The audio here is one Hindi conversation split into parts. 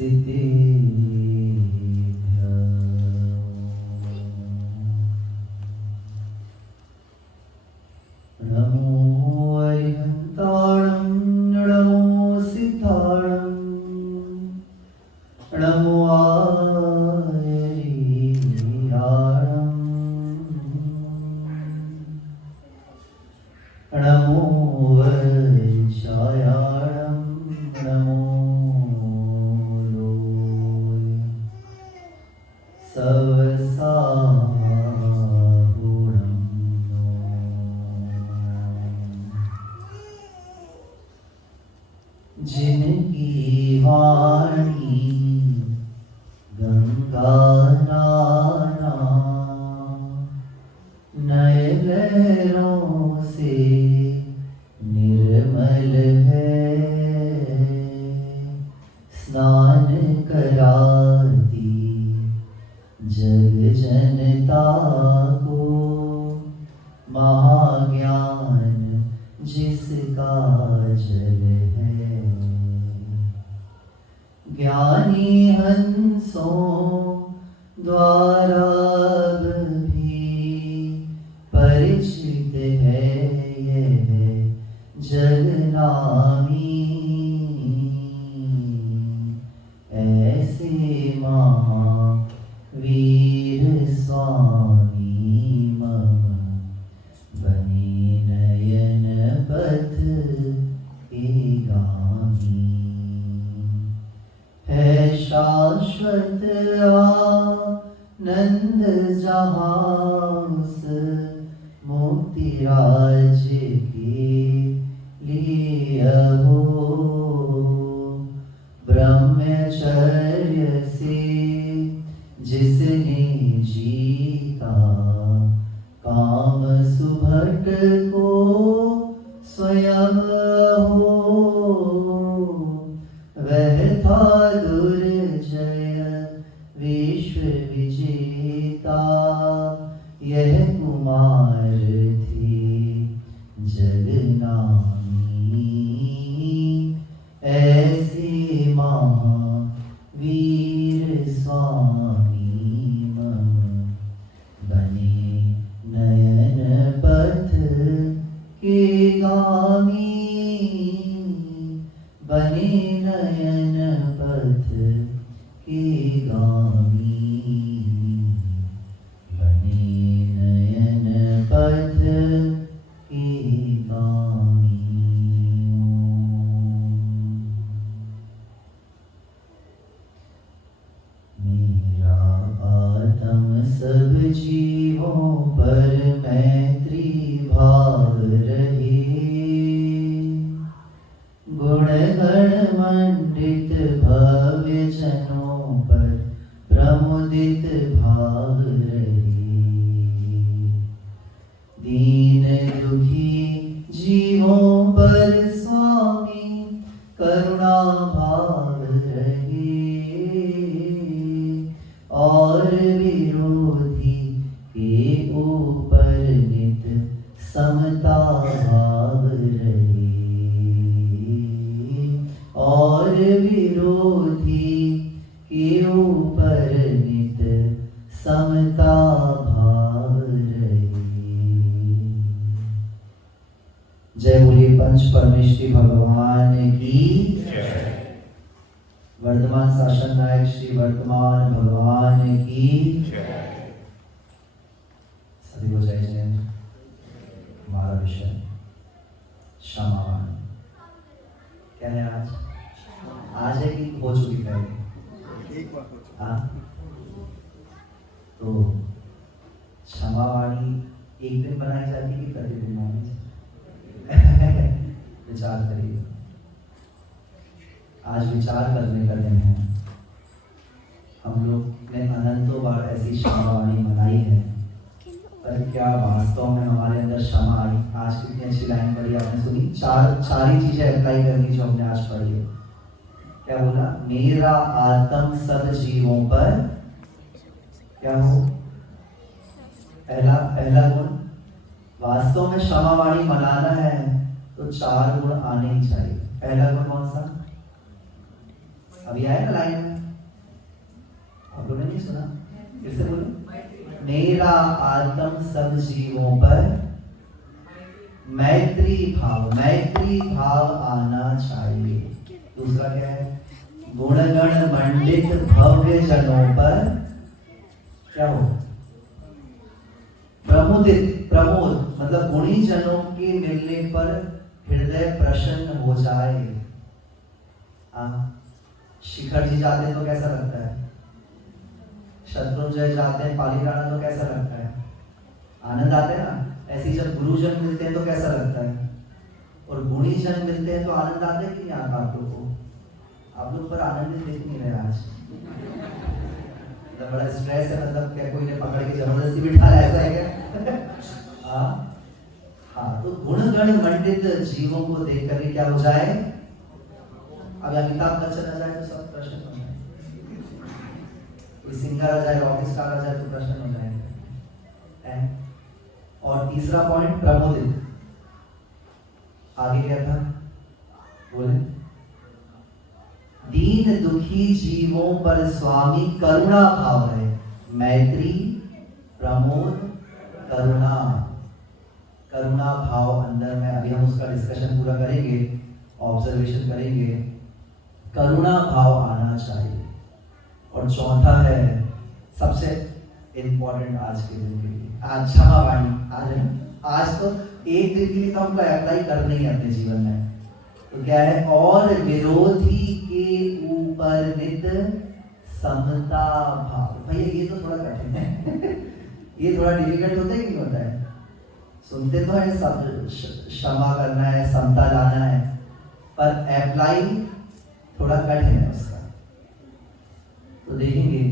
नमो अरिहन्ताणं नमो सिद्धाणं नमो आयरियाणं नमो वज्रायाणं नमो लोय सवसाहुणं जिनकी वाणी गंगा नाना नय लहरों से निर्मल है, स्नान कराती जग जनता को, महाज्ञान जिसका जल है। ज्ञानी हंसों द्वारा भी परिचित है यह जगनामी, ऐसे महावीर स्वामी मम बने नयन पथ के गामी। है शाश्वत आनंद जहाँ से मुक्ति राज्य के लिए हो, ब्रह्मचर्य से जिसने जीता काम सुभट को स्वयं हो, वह था दुर्जय विश्व विजेता, यह कुमार थे जगनामी। ऐसे महावीर स्वामी मम बने नयन पथ के गामी, बने नयन पथ के गामी, बने नयन पथ के गामी। मेरा आत्म सब जीवों पर मैत्री भाव रहे, गुण गण मंडित भव्य जनों पर प्रमुदित भाव रहे। दीन दुखी जीवों पर स्वामी करुणा भाव रहे, और विरोधी के ऊपर नित समता भाव रहे, और विरोधी के ऊपर नित समता भाव रहे। जय बोलिए पंच परमेश्वरी भगवान की जय। वर्धमान शासन नायक श्री वर्तमान भगवान की जय। सभी को जय जय। हमारा विषय क्षमा क्या है आज? आज है कि हो चुकी पहले? हाँ, तो क्षमावाणी एक दिन बनाई जाती है कि प्रतिदिन बनाई जाती? विचार करिए। आज विचार करने का दिन है। हम लोग ने अनंतों बार ऐसी क्षमावाणी मनाई है, पर क्या वास्तव में हमारे अंदर क्षमा आई? आज कितनी अच्छी लाइन पढ़ी आपने, सुनी? चार ही चीजें अप्लाई करनी जो हमने आज पढ़ी है। क्या बोला? मेरा आत्म सब जीवों पर क्या हो? पहला गुण, वास्तव में क्षमावाणी मनाना है तो 4 गुण आने ही चाहिए। पहला गुण कौन सा? अभी आया ना लाइन में, आप लोगों ने नहीं सुना? फिर से बोलो, मेरा आत्म सब जीवों पर मैत्री भाव आना चाहिए। दूसरा क्या है? गुणगण मंडित भव्य जनों पर क्या हो? प्रमोद, मतलब गुणी जनों के मिलने पर हृदय प्रसन्न हो जाए। शिखर जी जाते हैं तो कैसा लगता है? शत्रुंजय जाते हैं, पालीताना तो कैसा लगता है? आनंद आते हैं ना। ऐसे जब गुरुजन मिलते हैं तो कैसा लगता है? और गुणी जन मिलते हैं तो आनंद आते हैं कि नहीं आता आप लोग को? आप लोग पर आनंद देख नहीं रहे आज, बड़ा स्ट्रेस है, मतलब क्या कोई ने पकड़ के जबरदस्ती बिठा लाया, ऐसा है क्या? हाँ, तो गुणगण मंडित जीवों को देख करके क्या हो जाए? अब अमिताभ बच्चन आ जाए तो सब प्रश्न हो जाए, कोई सिंगर आ जाए, रॉक स्टार आ जाए तो प्रश्न हो जाएंगे। और तीसरा पॉइंट प्रमोदित, आगे क्या था बोले? दीन दुखी जीवों पर स्वामी करुणा भाव है। मैत्री, प्रमोद, करुणा भाव अंदर में, अभी हम उसका डिस्कशन पूरा करेंगे, ऑब्जर्वेशन करेंगे। करुणा भाव आना चाहिए। और चौथा है सबसे इंपॉर्टेंट आज के दिन के लिए, आज क्षमावाणी। आज तो एक दिन के लिए तो हमको अप्लाई करना ही है अपने जीवन में। तो क्या है? और विरोधी के ऊपर नित समता भाव। भैया ये तो थोड़ा कठिन है ये थोड़ा डिफिकल्ट होता है कि नहीं होता है? सुनते तो है सब, क्षमा करना है, समता लाना है, पर अप्लाई थोड़ा कठिन है उसका। तो देखेंगे,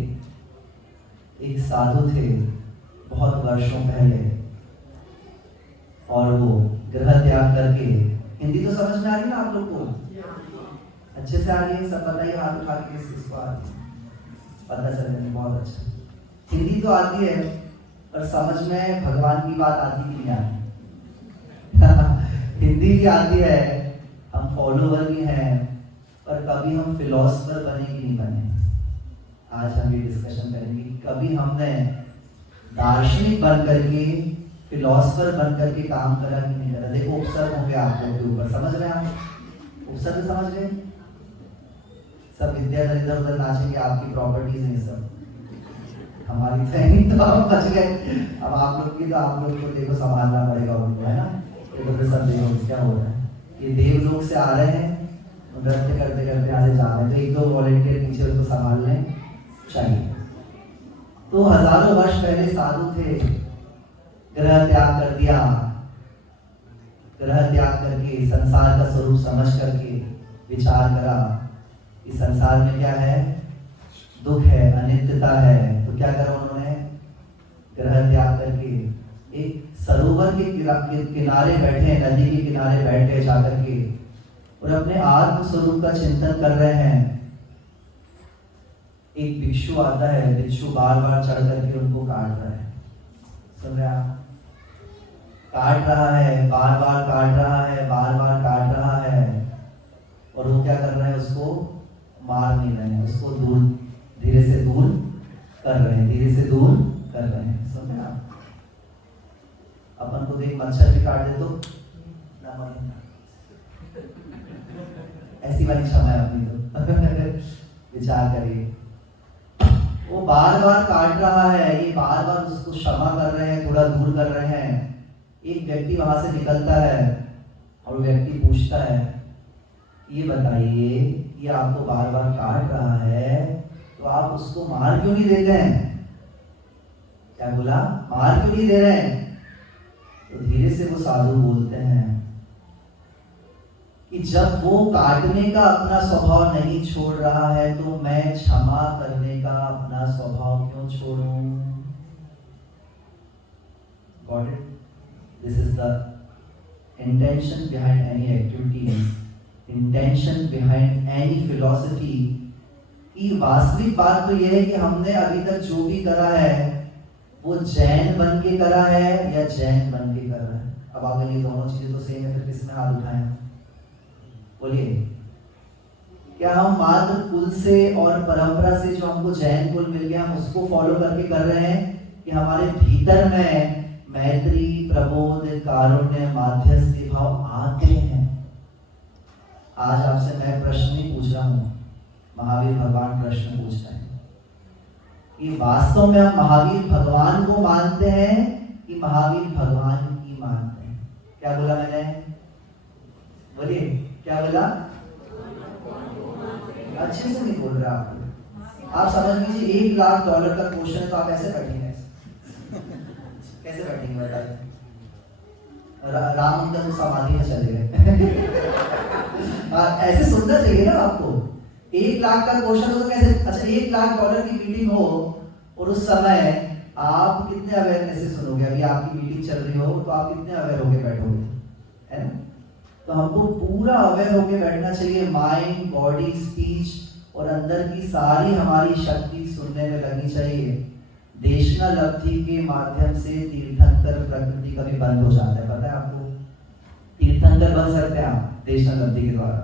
एक साधु थे बहुत वर्षों पहले, और वो गृह त्याग करके, हिंदी तो समझ में आ रही ना आप लोग को? अच्छे से आ रही है? सब बताइए हाथ उठा के इसको आ रही है? पता चल रही, बहुत अच्छा। हिंदी तो आती है पर समझ में भगवान की बात आती कि नहीं आती? हिंदी भी आती है, हम फॉलोवर भी हैं, पर कभी हम फिलोसफर बने कि नहीं बने? आज हम ये डिस्कशन करेंगे। कभी हमने दार्शनिक बन करके, फिलोसफर बन करके काम करा कि नहीं करा? देखो उपसर्ग होंगे आप लोग के ऊपर, समझ रहे हैं आप? उपसर्ग समझ गए? सब विद्याधर इधर उधर नाचेंगे, आपकी प्रॉपर्टीज हैं सब, हमारी ट्रेनिंग तो हम बच गए। अब आप लोग की, तो आप लोग को देखो संभालना पड़ेगा उनको, है ना? ये तो फिर सब देखो क्या हो रहा है। ये देवलोक से आ रहे हैं, नृत्य करते करते आगे जा रहे हैं, तो एक दो वॉलेंटियर पीछे उनको संभालने चाहिए। तो हजारों वर्ष पहले साधु थे, ग्रह त्याग कर दिया। ग्रह त्याग करके संसार का स्वरूप समझ करके विचार करा, इस संसार में क्या है? दुख है, अनित्यता है। तो क्या करा उन्होंने? ग्रह त्याग करके एक सरोवर के किनारे बैठे, नदी के किनारे बैठे जाकर के, और अपने आत्म स्वरूप का चिंतन कर रहे हैं। एक भिक्षु आता है, भिक्षु बार बार चढ़ करके उनको काट रहा है। सुन रहे आप? काट रहा है, बार बार काट रहा है, बार बार काट रहा है, और वो क्या कर रहे हैं? उसको मार नहीं रहे हैं, उसको दूर, धीरे से दूर कर रहे हैं, धीरे से दूर कर रहे हैं। समझे आप? अपन को देख मच्छर भी काट दे तो ऐसी वाली क्षमा है अपनी तो विचार करिए। वो बार बार काट रहा है, ये बार बार उसको क्षमा कर रहे हैं, थोड़ा दूर कर रहे हैं। एक व्यक्ति वहां से निकलता है और व्यक्ति पूछता है, ये बताइए, ये आपको बार बार काट रहा है तो आप उसको मार क्यों नहीं देते हैं? क्या बोला? मार क्यों नहीं दे रहे हैं? तो धीरे से वो साधु बोलते हैं कि जब वो काटने का अपना स्वभाव नहीं छोड़ रहा है तो मैं क्षमा करने का अपना स्वभाव क्यों छोड़ूं? Got it? This is the intention behind any activities, intention behind any philosophy। कि वास्तविक बात तो यह है कि हमने अभी तक जो भी करा है वो जैन बन के करा है या जैन बन के कर रहा है। अब अगर ये दोनों चीजें तो सेम है, फिर किसमें हाथ उठाएं? बोलिए। क्या हम मात्र कुल से और परंपरा से जो हमको जैन कुल मिल गया हम उसको फॉलो करके कर रहे हैं, कि हमारे भीतर में मैत्री, प्रबोध, कारुण्य, माध्यस्थी भाव आते हैं? आज आपसे मैं प्रश्न नहीं पूछ रहा हूं, महावीर भगवान प्रश्न पूछ रहे हैं कि वास्तव में हम महावीर भगवान को मानते हैं कि महावीर भगवान की मानते हैं? क्या बोला मैंने? बोलिए, क्या बोला? अच्छे से नहीं बोल रहा आप समझ लीजिए $1 लाख का क्वेश्चन है तो आप ऐसे बैठेंगे? कैसे बैठेंगे बताइए? राम उनका तो समाधि में चले गए। ऐसे सुनना चाहिए ना आपको। 1 लाख का क्वेश्चन हो तो कैसे? अच्छा, $1 लाख की मीटिंग हो और उस समय आप कितने अवेयरनेस से सुनोगे? अभी आपकी मीटिंग चल रही हो तो आप कितने अवेयर होके बैठोगे, है ना? तो हमको पूरा अवेयर होके बैठना चाहिए। माइंड, बॉडी, स्पीच और अंदर की सारी हमारी शक्ति सुनने में लगनी चाहिए। देशना लब्धि के माध्यम से तीर्थंकर प्रकृति कभी बंद हो जाता है, पता है आपको? तीर्थंकर बन सकते हैं आप देशना लब्धि के द्वारा।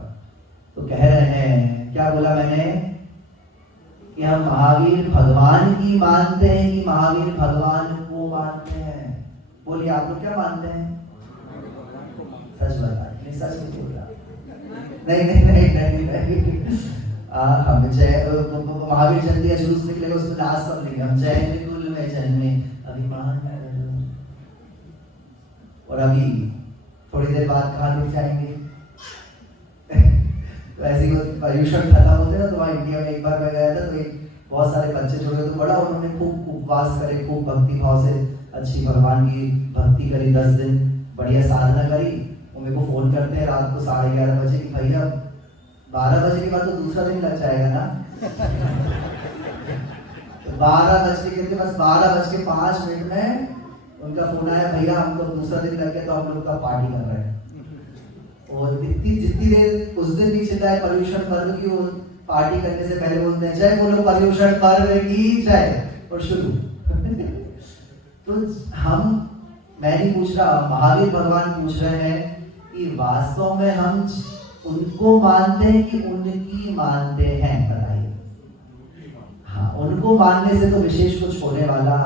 तो कह रहे हैं, क्या बोला मैंने? कि हम महावीर भगवान की मानते हैं कि महावीर भगवान को मानते हैं? बोलिए, आप लोग क्या मानते हैं? सच बताइए, सच नहीं बोल रहा। नहीं नहीं नहीं नहीं नहीं, हम महावीर जयंती का जुलूस निकलेगा, उसमें आज सब लेंगे हम। जय कुल में जन्मे अभिमान है। और अभी थोड़ी देर बाद कहाँ लुट जाएंगे? तो ऐसे ही पर्यूषण खत्म होते ना, तो वहाँ इंडिया में एक बार मैं गया था, तो एक बहुत सारे बच्चे जुड़े, तो बड़ा उन्होंने खूब उपवास करे, खूब भक्ति भाव से अच्छी भगवान की भक्ति करी, 10 दिन बढ़िया साधना करी। वो मेरे को फोन करते हैं रात को 11:30 बजे कि भैया 12 बजे के बाद तो दूसरा दिन लग जाएगा ना। 12 बज के कहते, बस 12:05 में उनका फोन आया, भैया हम तो दूसरा दिन लग गया, तो हम लोग का पार्टी कर रहे हैं। और जितनी देर उस दिन भी चिल्लाए पर्यूषण पर्व की, वो पार्टी करने से पहले बोलते हैं जय बोलो पर्यूषण पर्व की जय, और शुरू। तो मैं नहीं पूछ रहा, महावीर भगवान पूछ रहे हैं कि वास्तव में हम उनको मानते हैं कि उनकी मानते हैं? बताइए। हाँ, उनको मानने से तो विशेष कुछ होने वाला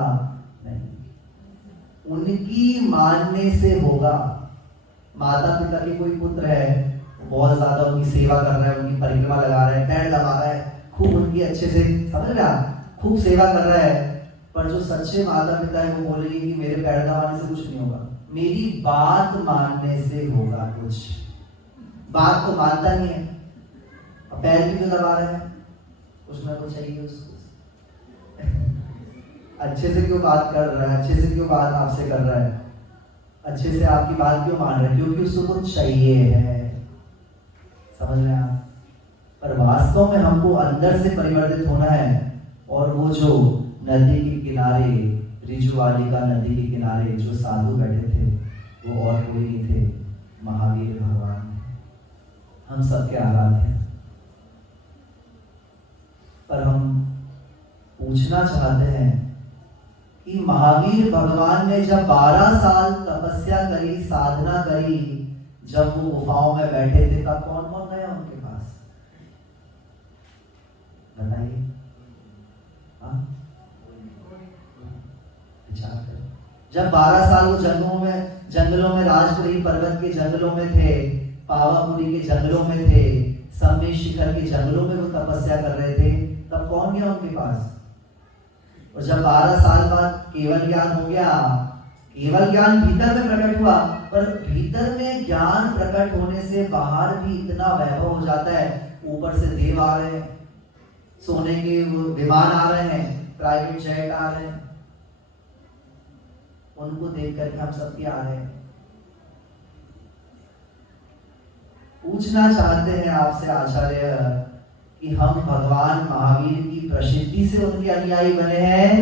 नहीं, उनकी मानने से होगा। माता पिता के कोई पुत्र है, बहुत ज्यादा उनकी सेवा कर रहा है, उनकी परिक्रमा लगा रहा है, पैर लगा रहा है, खूब उनकी अच्छे से, समझ रहा, खूब सेवा कर रहा है, पर जो सच्चे माता पिता है वो बोलेंगे कि मेरे पैर दबाने से कुछ नहीं होगा, मेरी बात मानने से होगा कुछ। बात तो मानता नहीं है, पैर भी तो दबा रहा है, कुछ ना कुछ चाहिए उसको। अच्छे से क्यों बात कर रहा है, अच्छे से क्यों बात आपसे कर रहा है, अच्छे से आपकी बात क्यों मान रहा है? क्योंकि उसको कुछ चाहिए है, समझ रहे हैं आप? पर वास्तव में हमको अंदर से परिवर्तित होना है। और वो जो नदी के किनारे, रिजुवालिका नदी के किनारे जो साधु बैठे थे, वो और कोई नहीं थे, महावीर भगवान, हम सबके आराध्य हैं। पर हम पूछना चाहते हैं कि महावीर भगवान ने जब 12 साल तपस्या करी, साधना करी, जब वो गुफाओं में बैठे थे, तब कौन कौन गया उनके पास? बताइए। जब 12 साल वो जंगलों में राजपुरी पर्वत के जंगलों में थे, पावापुरी के जंगलों में थे, सम्मेद शिखर के जंगलों में वो तपस्या कर रहे थे, तब कौन गया उनके पास? और जब 12 साल बाद केवल ज्ञान हो गया, केवल ज्ञान भीतर में प्रकट हुआ, पर भीतर में ज्ञान प्रकट होने से बाहर भी इतना वैभव हो जाता है, ऊपर से देव आ रहे हैं, सोने के विमान आ रहे हैं, प्राइवेट जेट आ रहे हैं, उनको देख करके हम सब आ रहे हैं। पूछना चाहते हैं आपसे आचार्य कि हम भगवान महावीर की प्रसिद्धि से उनके अनुयायी बने हैं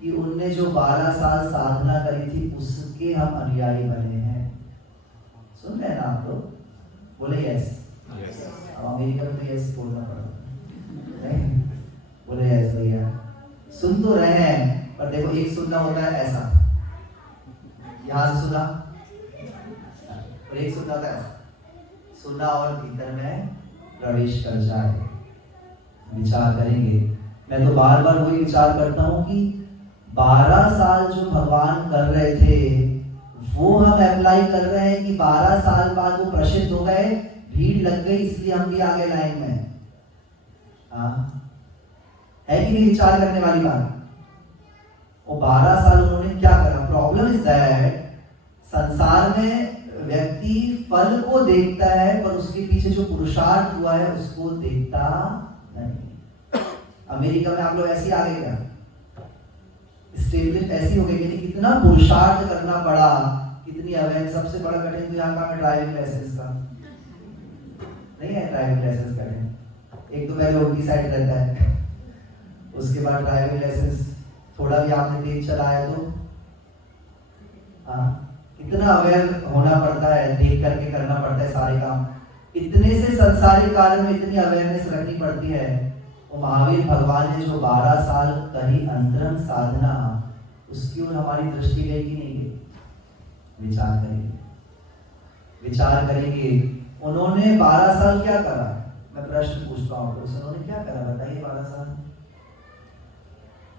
कि उनने जो 12 साल साधना करी थी उसके हम अनुयायी बने हैं? सुन रहे हैं ना आप लोग? बोले यस। अब अमेरिका में तो यस बोलना पड़ा, नहीं बोले यस भैया। सुन तो रहे हैं, पर देखो एक सुनना होता है ऐसा, यहाँ से सुना, और एक सुनना होता है ऐसा, सुना और भीतर में प्रवेश कर जाए। विचार करेंगे। मैं तो बार बार वही विचार करता हूँ कि 12 साल जो भगवान कर रहे थे वो हम अप्लाई कर रहे हैं कि 12 साल बाद वो प्रसिद्ध हो गए, भीड़ लग गई इसलिए हम भी आगे लाइन में। हाँ, है कि नहीं विचार करने वाली बात? वो 12 साल उन्होंने क्या करा? प्रॉब्लम इज दैट संसार में व्यक्ति फल को देखता है पर उसके पीछे जो पुरुषार्थ हुआ है उसको देखता नहीं। अमेरिका में आप लोग ऐसे आ गए क्या? स्टेबलिश ऐसी हो गई कि कितना पुरुषार्थ करना पड़ा, कितनी अवेयर। सबसे बड़ा कठिन तो यहाँ का ड्राइविंग लाइसेंस का नहीं है। ड्राइविंग लाइसेंस कठिन, एक तो पहले उल्टी साइड रहता है, उसके बाद ड्राइविंग लाइसेंस थोड़ा भी आपने तेज चलाया तो कितना अवेयर होना पड़ता है, देख करके करना पड़ता है सारे काम। इतने से संसारिक कार्य में इतनी अवेयरनेस रखनी पड़ती है। वो महावीर भगवान ने जो 12 साल करी अंतरंग साधना, उसकी ओर हमारी दृष्टि गई कि नहीं गई? विचार करेंगे, विचार करेंगे। उन्होंने 12 साल क्या करा? मैं प्रश्न पूछता हूँ आपको, उन्होंने क्या करा बताइए? 12 साल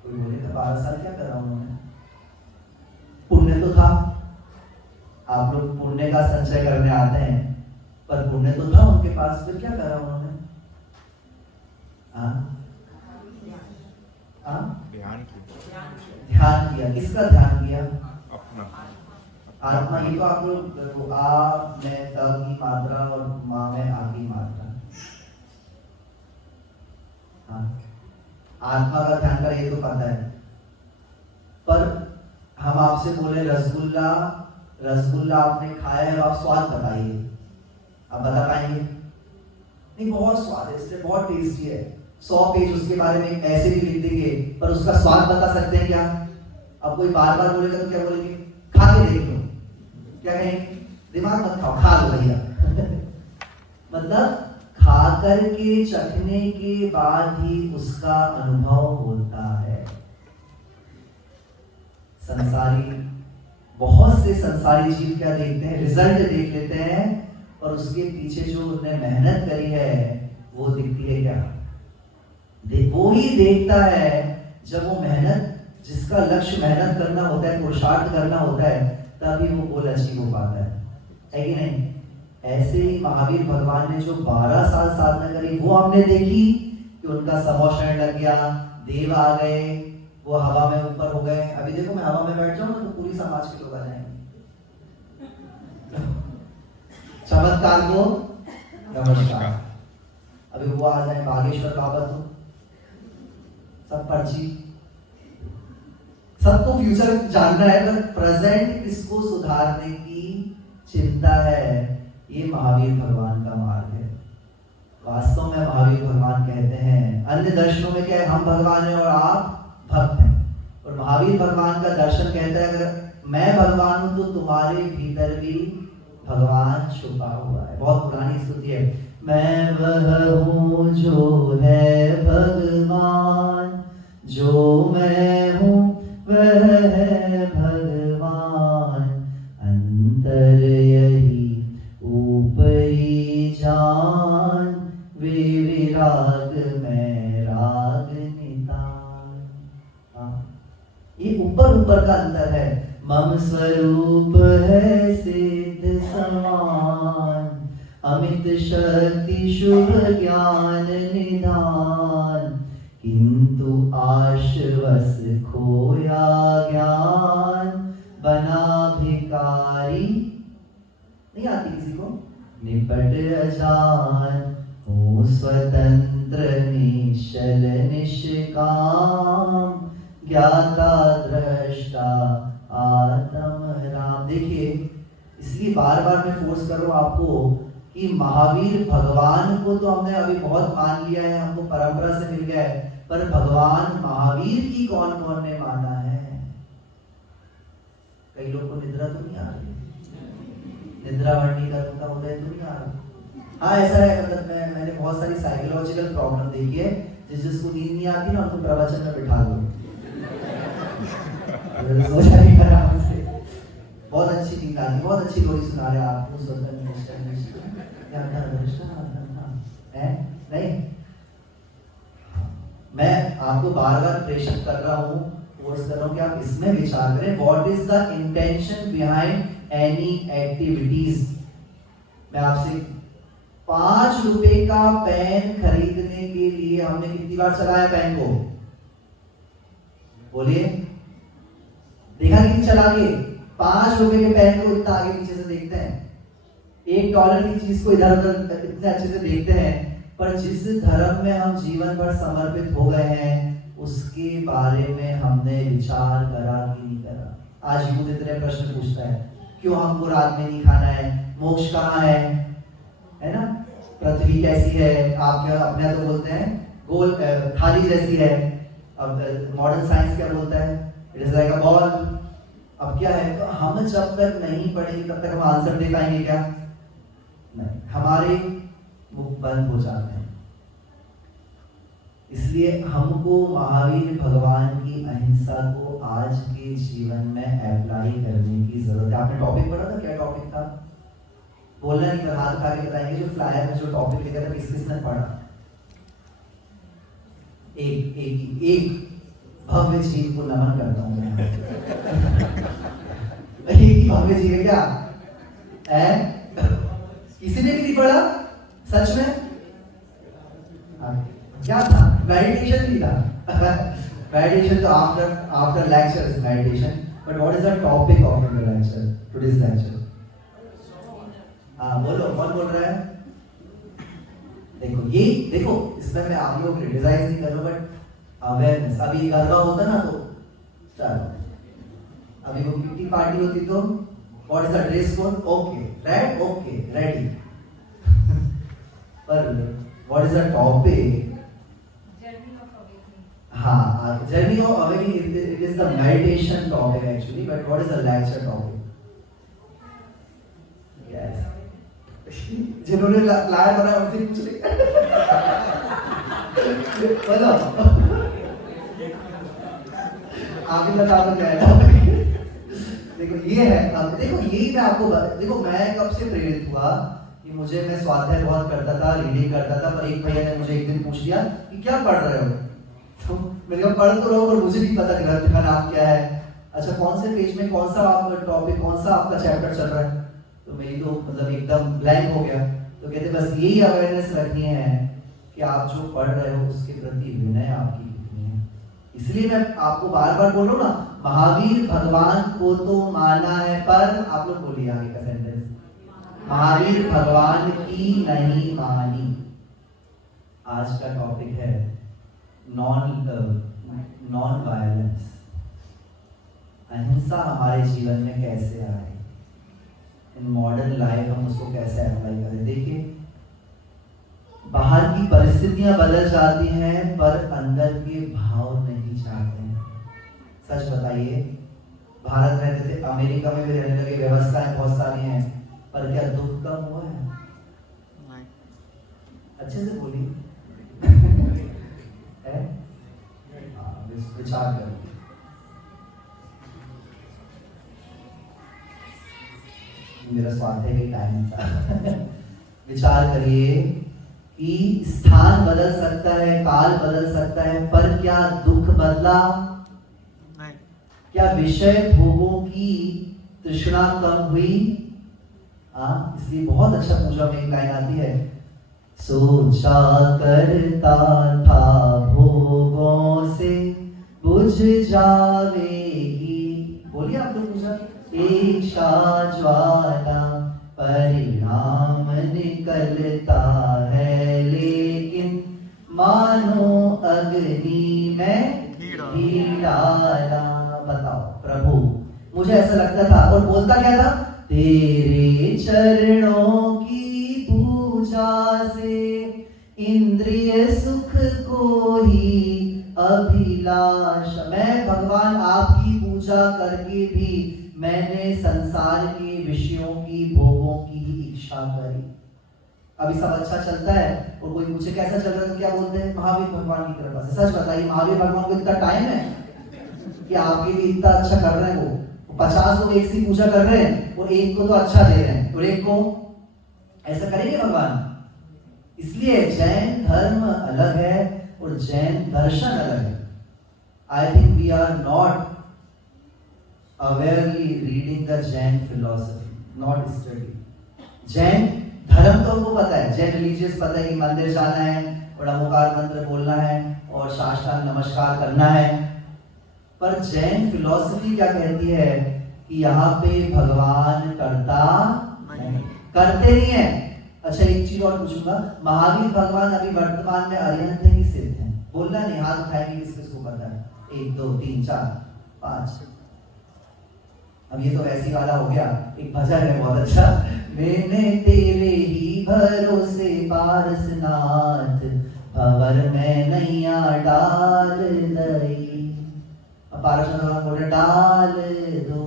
कोई बोले था 12 साल क्या करा उन्होंने? पुण्य तो था, आप लोग पुण्य का संचय करने आते हैं, पर पुण्य तो था उनके पास, फिर क्या करा उन्होंने? ध्यान किया। किसका ध्यान किया? अपना आत्मा। ये तो आप लोग आ में त की मात्रा और माँ में आ की मात्रा। हाँ, आत्मा का ध्यान करें ये तो पता है, पर हम आपसे बोले रसगुल्ला, रसगुल्ला आपने खाया है, आप स्वाद बताइए, आप बता पाएंगे? नहीं, बहुत स्वादिष्ट है, बहुत टेस्टी है, 100 पेज उसके बारे में ऐसे भी लिख देंगे, पर उसका स्वाद बता सकते हैं क्या? अब कोई बार बार बोलेगा तो क्या बोलेंगे? खा के देख लो। क्या कहेंगे? दिमाग मत खाओ, खा लो भैया। मतलब खा करके चखने के बाद ही उसका अनुभव होता है। संसारी, बहुत से संसारी जीव क्या देखते हैं? रिजल्ट देख लेते हैं, और उसके पीछे जो उन्होंने मेहनत करी है वो दिखती है क्या? वो ही देखता है जब वो मेहनत, जिसका लक्ष्य मेहनत करना होता है, पुरुषार्थ करना होता है, तभी वो गोल अचीव हो पाता है कि नहीं? ऐसे ही महावीर भगवान ने जो 12 साल साधना करी वो हमने देखी कि उनका समोषण लग गया, देव आ गए, वो हवा में ऊपर हो गए। अभी देखो मैं हवा में बैठ जाऊं तो पूरी समाज के लोग आ जाएंगे। चमत्कार को नमस्कार। अभी वो आ जाए बागेश्वर बाबा, तो सब पर्ची, सबको फ्यूचर जानना है, पर प्रेजेंट इसको सुधारने की चिंता है। ये महावीर भगवान का मार्ग है। वास्तव में महावीर भगवान कहते हैं, अन्य दर्शनों में क्या है? हम भगवान हैं और आप भक्त हैं, और महावीर भगवान का दर्शन कहता है अगर मैं भगवान हूं तो तुम्हारे भीतर भी भगवान छुपा हुआ है। बहुत पुरानी स्तुति है, मैं वह हूँ जो है भगवान, जो मैं हूँ वह है भगवान, अंतर यही ऊपरी जान, वे विराग में राग नितान। ये ऊपर ऊपर का अंतर है। मम स्वरूप है सिद्ध समान, अमित शक्ति शुभ ज्ञान निधान, किंतु आश्वस खोया ज्ञान, बना भिकारी। नहीं आती किसी को? निपट अजान, हो स्वतंत्र निश्चल निष्काम, ज्ञाता दृष्टा आत्म राम। देखिए, इसलिए बार बार मैं फोर्स कर रहा हूं आपको कि महावीर भगवान को तो हमने अभी बहुत मान लिया है, हमको परंपरा से मिल गया है, पर भगवान महावीर की कौन कौन ने माना है? कई लोग को निद्रा तो नहीं आ रही, निद्रा वर्णी का उदय तो नहीं आ रहा। हाँ ऐसा है, मतलब मैंने बहुत सारी साइकोलॉजिकल प्रॉब्लम देखी है, जिसको नींद नहीं आती ना उनको प्रवचन में बिठा दो। बहुत अच्छी नींद आती, बहुत अच्छी लोरी सुना रहे आप, नहीं मैं आपको बार बार प्रेषित कर रहा हूँ, फोर्स कर रहा हूँ कि आप इसमें विचार करें, what is the intention behind any activities. मैं आपसे 5 रुपए का पेन खरीदने के लिए हमने कितनी बार चलाया पेन को? बोलिए, देखा कितनी चला के? 5 रुपए के पेन को इतना आगे पीछे से देखते हैं, $1 की चीज को इधर उधर इतने अच्छे से देखते हैं, पर जिस धर्म में हम जीवन भर समर्पित हो गए हैं उसके बारे में हमने विचार करा कि नहीं करा। आज यूथ इतने प्रश्न पूछता है, क्यों हमको रात में नहीं खाना है, मोक्ष कहाँ है ना, पृथ्वी कैसी है, आप क्या अपने तो बोलते हैं गोल थाली जैसी है, अब मॉडर्न साइंस क्या बोलता है, it is like a ball. अब क्या है, तो हम जब तक नहीं पढ़ेंगे तब तक हम आंसर दे पाएंगे क्या? नहीं, हमारे मुख बंद हो जाते हैं। इसलिए हमको महावीर भगवान की अहिंसा को आज के जीवन में अप्लाई करने की जरूरत है। आपने टॉपिक पढ़ा था, क्या टॉपिक था? बोलना नहीं, हाथ उठा के बताएंगे। जो फ्लायर में जो टॉपिक लिखा था किस किसने पढ़ा? एक भव्य जीव को नमन करता हूँ मैं। एक ही भव्य जीव है क्या? किसी ने भी नहीं पढ़ा सच में? क्या था? मेडिटेशन भी था। मेडिटेशन तो after lecture meditation, but what is the topic of the lecture, today's lecture? हाँ बोलो, कौन बोल रहा है? देखो इसमें मैं आप लोग क्रिटिसाइज नहीं कर रहा, बट अवेयरनेस। अभी गरबा होता ना तो चलो, अभी वो किटी पार्टी होती तो what is the dress code? Okay red, okay ready. पर व्हाट इज द टॉपिक? हाँ, journey of awakening, it is the meditation topic actually, but what is the lecture topic? Yes, जिन्होंने फ्लायर बनाया उनसे पूछ ले। बोलो, आप ही बता दो क्या है। देखो ये है, अब देखो यही मैं आपको देखो मैं कब से प्रेरित हुआ कि मैं स्वाध्याय बहुत करता था, रीडिंग करता था, पर एक भैया ने मुझे एक दिन पूछ लिया कि क्या पढ़ रहे हो? तो मैंने कहा पढ़ तो रहा हूँ, पर मुझे नहीं पता ग्रंथ का नाम क्या है। अच्छा, कौन से पेज में कौन सा आपका टॉपिक, कौन सा आपका चैप्टर चल रहा है? तो मेरी तो मतलब एकदम ब्लैंक हो गया। तो कहते बस यही अवेयरनेस रखनी है कि आप जो पढ़ रहे हो उसके प्रति विनय आपकी कितनी है। इसलिए मैं आपको बार बार बोल रहा हूँ ना, महावीर भगवान को तो माना है, पर आप लोग बोलिए आगे का सेंटेंस, महावीर भगवान की नहीं मानी। आज का टॉपिक है नॉन वायलेंस। अहिंसा हमारे जीवन में कैसे आए, इन मॉडर्न लाइफ हम उसको कैसे अप्लाई करें। देखिए, बाहर की परिस्थितियां बदल जाती हैं पर अंदर के भाव नहीं जाते हैं। सच बताइए, भारत रहते थे, अमेरिका में भी रहने लगे, व्यवस्थाएं बहुत सारी हैं, पर क्या दुख कम हुआ है? अच्छे से बोलिए। विचार करिए। मेरा स्वाध्याय का टाइम था। विचार करिए कि स्थान बदल सकता है, काल बदल सकता है, पर क्या दुख बदला? नहीं। क्या विषय भोगों की तृष्णा कम हुई? इसलिए बहुत अच्छा पूजा में एक लाइन आती है, सोचा करता था भोगों से बुझ जावेगी। बोलिए आप लोग पूजा। ईशा ज्वाला परिणाम निकलता है, लेकिन मानो अग्नि में घी डाला। बताओ प्रभु, मुझे ऐसा लगता था, और बोलता क्या था? तेरे चरणों की पूजा से इंद्रिय सुख को ही अभिलाष। मैं भगवान आपकी पूजा करके भी मैंने संसार के विषयों की, भोगों की ही इच्छा करी। अभी सब अच्छा चलता है और कोई पूछे कैसा चल रहा है तो क्या बोलते हैं? महावीर भगवान की कृपा से। सच बताइए, महावीर भगवान को इतना टाइम है कि आपके लिए इतना अच्छा कर रहे हैं? वो 50 लोग एक सी पूजा कर रहे हैं और एक को तो अच्छा दे रहे हैं, और एक को ऐसा करेंगे भगवान? इसलिए जैन धर्म अलग है और और जैन दर्शन अलग है। I think we are not awarely reading the Jain philosophy, not study. Jain धर्म तो हमको पता है, जैन रिलीजियस पता है कि मंदिर जाना है और नमोकार मंत्र बोलना है और साष्टांग नमस्कार करना है, पर जैन फिलॉसफी क्या कहती है कि यहाँ पे भगवान करते नहीं है। अच्छा एक चीज और पूछूंगा, महावीर भगवान अभी वर्तमान में अरिहंत ही सिद्ध हैं, बोलना नहीं, हाथ उठाएंगे किस किसको पता है, 1 2 3 4 5। अब ये तो वैसी वाला हो गया, एक भजन है बहुत अच्छा, मैंने तेरे ही भरोसे पारसनाथ, भंवर में नैया डाल दई। अब पारसनाथ भगवान बोले डाल दो,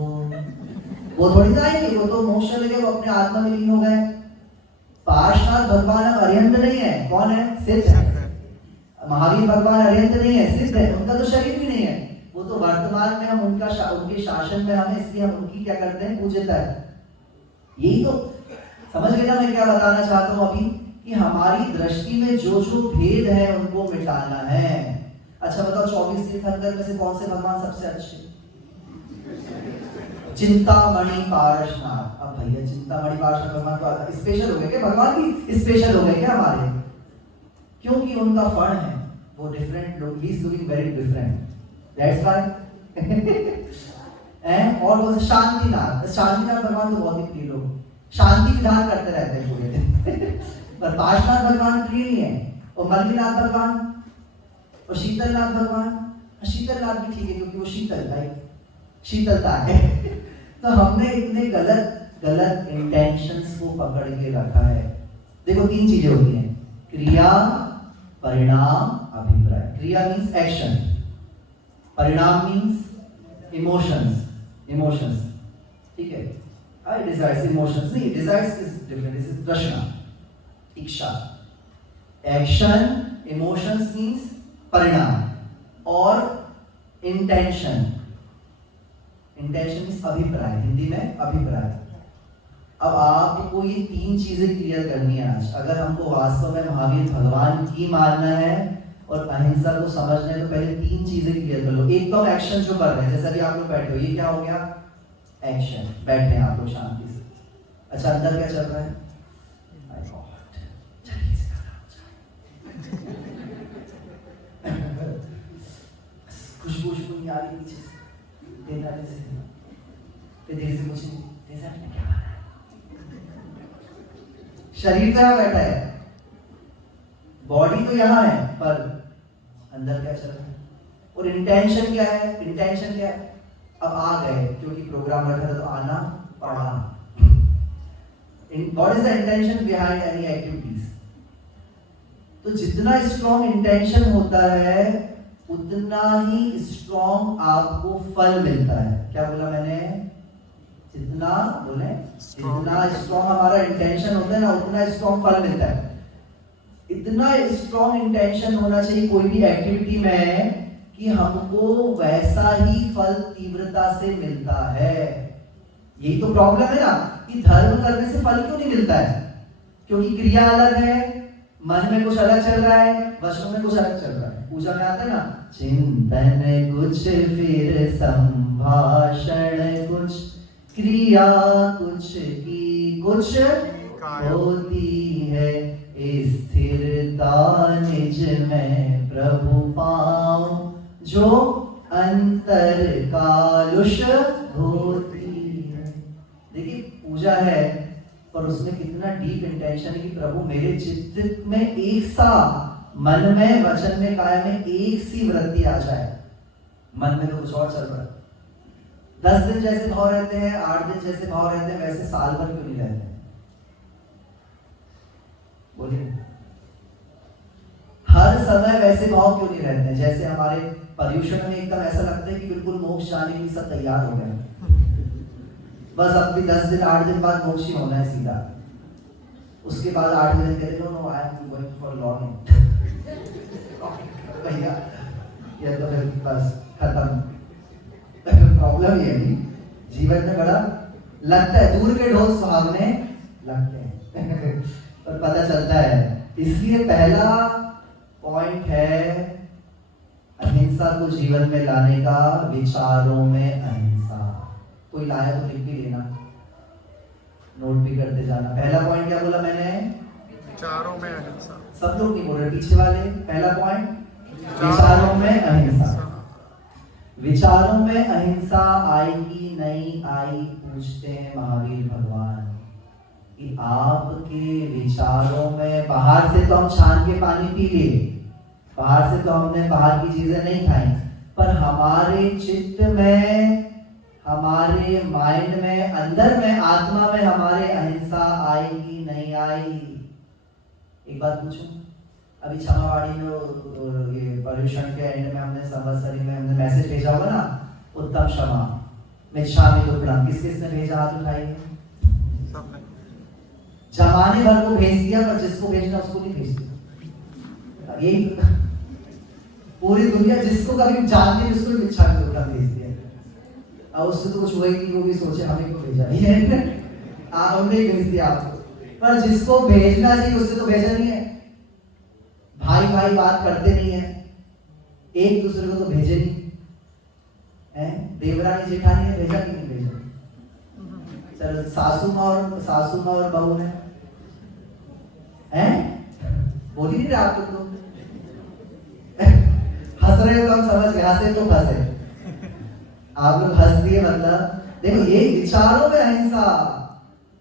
वो थोड़ी ना आएंगे, वो तो मोक्ष लगे, वो अपने आत्मा में लीन हो गए। पार्श्वनाथ भगवान अब अरिहंत नहीं है, कौन है? सिद्ध है। महावीर भगवान अरिहंत नहीं है, सिद्ध है, उनका तो शरीर भी नहीं है, वो तो वर्तमान में हम उनके शासन में हमें, इसलिए हम उनकी क्या करते हैं, पूजता है। यही तो समझ गए ना मैं क्या बताना चाहता हूँ अभी, कि हमारी दृष्टि में जो जो भेद है उनको मिटाना है। अच्छा बताओ 24 तीर्थंकर में से कौन से भगवान सबसे अच्छे? चिंतामणि पारसनाथ। अब भैया चिंतामणि पारसनाथ भगवान तो स्पेशल हो गए क्या? भगवान भी स्पेशल हो गए क्या हमारे? क्योंकि उनका फण है, वो डिफरेंट लोग, he is looking very different, that's why. और वो शांतिनाथ, शांतिनाथ भगवान तो बहुत ही प्रिय लोग, शांति विधान करते रहते हैं पूरे दिन। पर पार्श्वनाथ भगवान प्रिय नहीं है, और मल्लिनाथ भगवान और शीतलनाथ भगवान, शीतलनाथ भी ठीक है क्योंकि वो शीतल भाई, शीतलता है। तो हमने इतने गलत इंटेंशंस को पकड़ के रखा है। देखो 3 चीजें होती हैं, क्रिया, परिणाम, अभिप्राय। क्रिया मीन्स एक्शन, परिणाम मीन्स इमोशंस, ठीक है। डिजायर्स, इमोशंस नहीं, desires is different, this is तृष्णा, इच्छा। एक्शन, इमोशंस मीन्स परिणाम, और इंटेंशन मीन्स अभिप्राय, हिंदी में अभिप्राय। अब आपको ये 3 चीजें क्लियर करनी है आज। अगर हमको वास्तव में महावीर भगवान की मानना है और अहिंसा को समझना है, तो पहले 3 चीजें क्लियर कर लो। एक तो एक्शन जो कर रहे हैं, जैसा कि आप लोग बैठे हो, ये क्या हो गया? एक्शन, बैठे हैं आप लोग शांति से। अच्छा अंदर क्या चल रहा है? खुशबू नहीं आ रही पीछे से, देना जैसे फिर धीरे से कुछ जैसा क्या बना है, शरीर तो यहाँ बैठा है, बॉडी तो यहाँ है, पर अंदर क्या चल रहा है? और इंटेंशन क्या है? अब आ गए क्योंकि प्रोग्राम रखा था तो आना पड़ा। What is the intention behind any activities? तो जितना स्ट्रॉन्ग इंटेंशन होता है उतना ही स्ट्रॉन्ग आपको फल मिलता है। क्या बोला मैंने? जितना स्ट्रॉन्ग हमारा इंटेंशन होता है ना, उतना स्ट्रॉन्ग फल मिलता है। इतना स्ट्रॉन्ग इंटेंशन होना चाहिए कोई भी एक्टिविटी में कि हमको वैसा ही फल तीव्रता से मिलता है। यही तो प्रॉब्लम है ना, कि धर्म करने से फल क्यों नहीं मिलता है? क्योंकि क्रिया अलग है, मन में कुछ अलग चल रहा है, वचनों में कुछ अलग चल रहा है। पूजा में आता है ना, चिंतन कुछ, फिर संभाषण कुछ, क्रिया कुछ की कुछ होती है, स्थिरता निज में प्रभु पाऊं, जो अंतर कालुष होती है। देखिए पूजा है, पर उसमें कितना डीप इंटेंशन है कि प्रभु मेरे चित्त में एक सा, मन में, वचन में, काया में एक सी वृत्ति आ जाए। मन में तो कुछ और चल रहा है। 10 दिन जैसे भाव रहते हैं, 8 दिन जैसे भाव रहते हैं, वैसे साल भर क्यों नहीं रहते? बोलिए, हर समय वैसे भाव क्यों नहीं रहते हैं? जैसे हमारे पर्यूषण में एकदम ऐसा लगता है कि बिल्कुल मोक्ष जाने के लिए सब तैयार हो गए, बस अब भी 10 दिन 8 दिन बाद मोक्ष ही होना है सीधा। उसके बाद 8 दिन कहते no I am going for long भैया, ये तो फिर बस खत्म। प्रॉब्लम ये है, जीवन में बड़ा लगता है, दूर के ढोल सुहावने लगते हैं पर पता चलता है। इसलिए पहला पॉइंट है अहिंसा को जीवन में लाने का, विचारों में अहिंसा। कोई लाया तो लिख भी लेना, नोट भी करते जाना। पहला पॉइंट क्या बोला मैंने? विचारों में अहिंसा। सब लोग नहीं बोल रहे, पीछे वाले। पहला पॉइंट विचारों में अहिंसा। विचारों में अहिंसा आएगी नहीं आई, पूछते हैं महावीर भगवान कि आपके विचारों में, बाहर से तो हम छान के पानी पी लिए, बाहर से तो हमने बाहर की चीजें नहीं खाई, पर हमारे चित्त में, हमारे माइंड में, अंदर में, आत्मा में हमारे अहिंसा आएगी नहीं आई। एक बात पूछूं, अभी क्षमावाणी में ये पर्यूषण के एंड में हमने संवत्सरी में हमने मैसेज भेजा होगा ना, उत्तम क्षमा मिच्छामि दुक्कडम, किस किसने भेजा? हाथ उठाइए। जमाने भर को भेज दिया, पर जिसको भेजना उसको नहीं भेज दिया। यही पूरी दुनिया जिसको कभी जानती है उसको मिच्छामि दुक्कडम भेज दिया। अब उससे तो कुछ हुआ ही नहीं, वो भी सोचे हमें क्यों भेजा, ये हमने ही भेज दिया आपको। पर जिसको भेजना चाहिए उससे तो भेजा नहीं है। भाई भाई बात करते नहीं है, एक दूसरे को तो भेजे नहीं है। देवरानी जेठानी ने भेजा कि नहीं भेजा? चलो सासू माँ और बहू ने हैं, बोली नहीं रहा आप लोग हंस रहे हो तो हम समझ गए, हंसे तो फंसे। आप लोग हंस दिए, मतलब देखो ये विचारों में अहिंसा।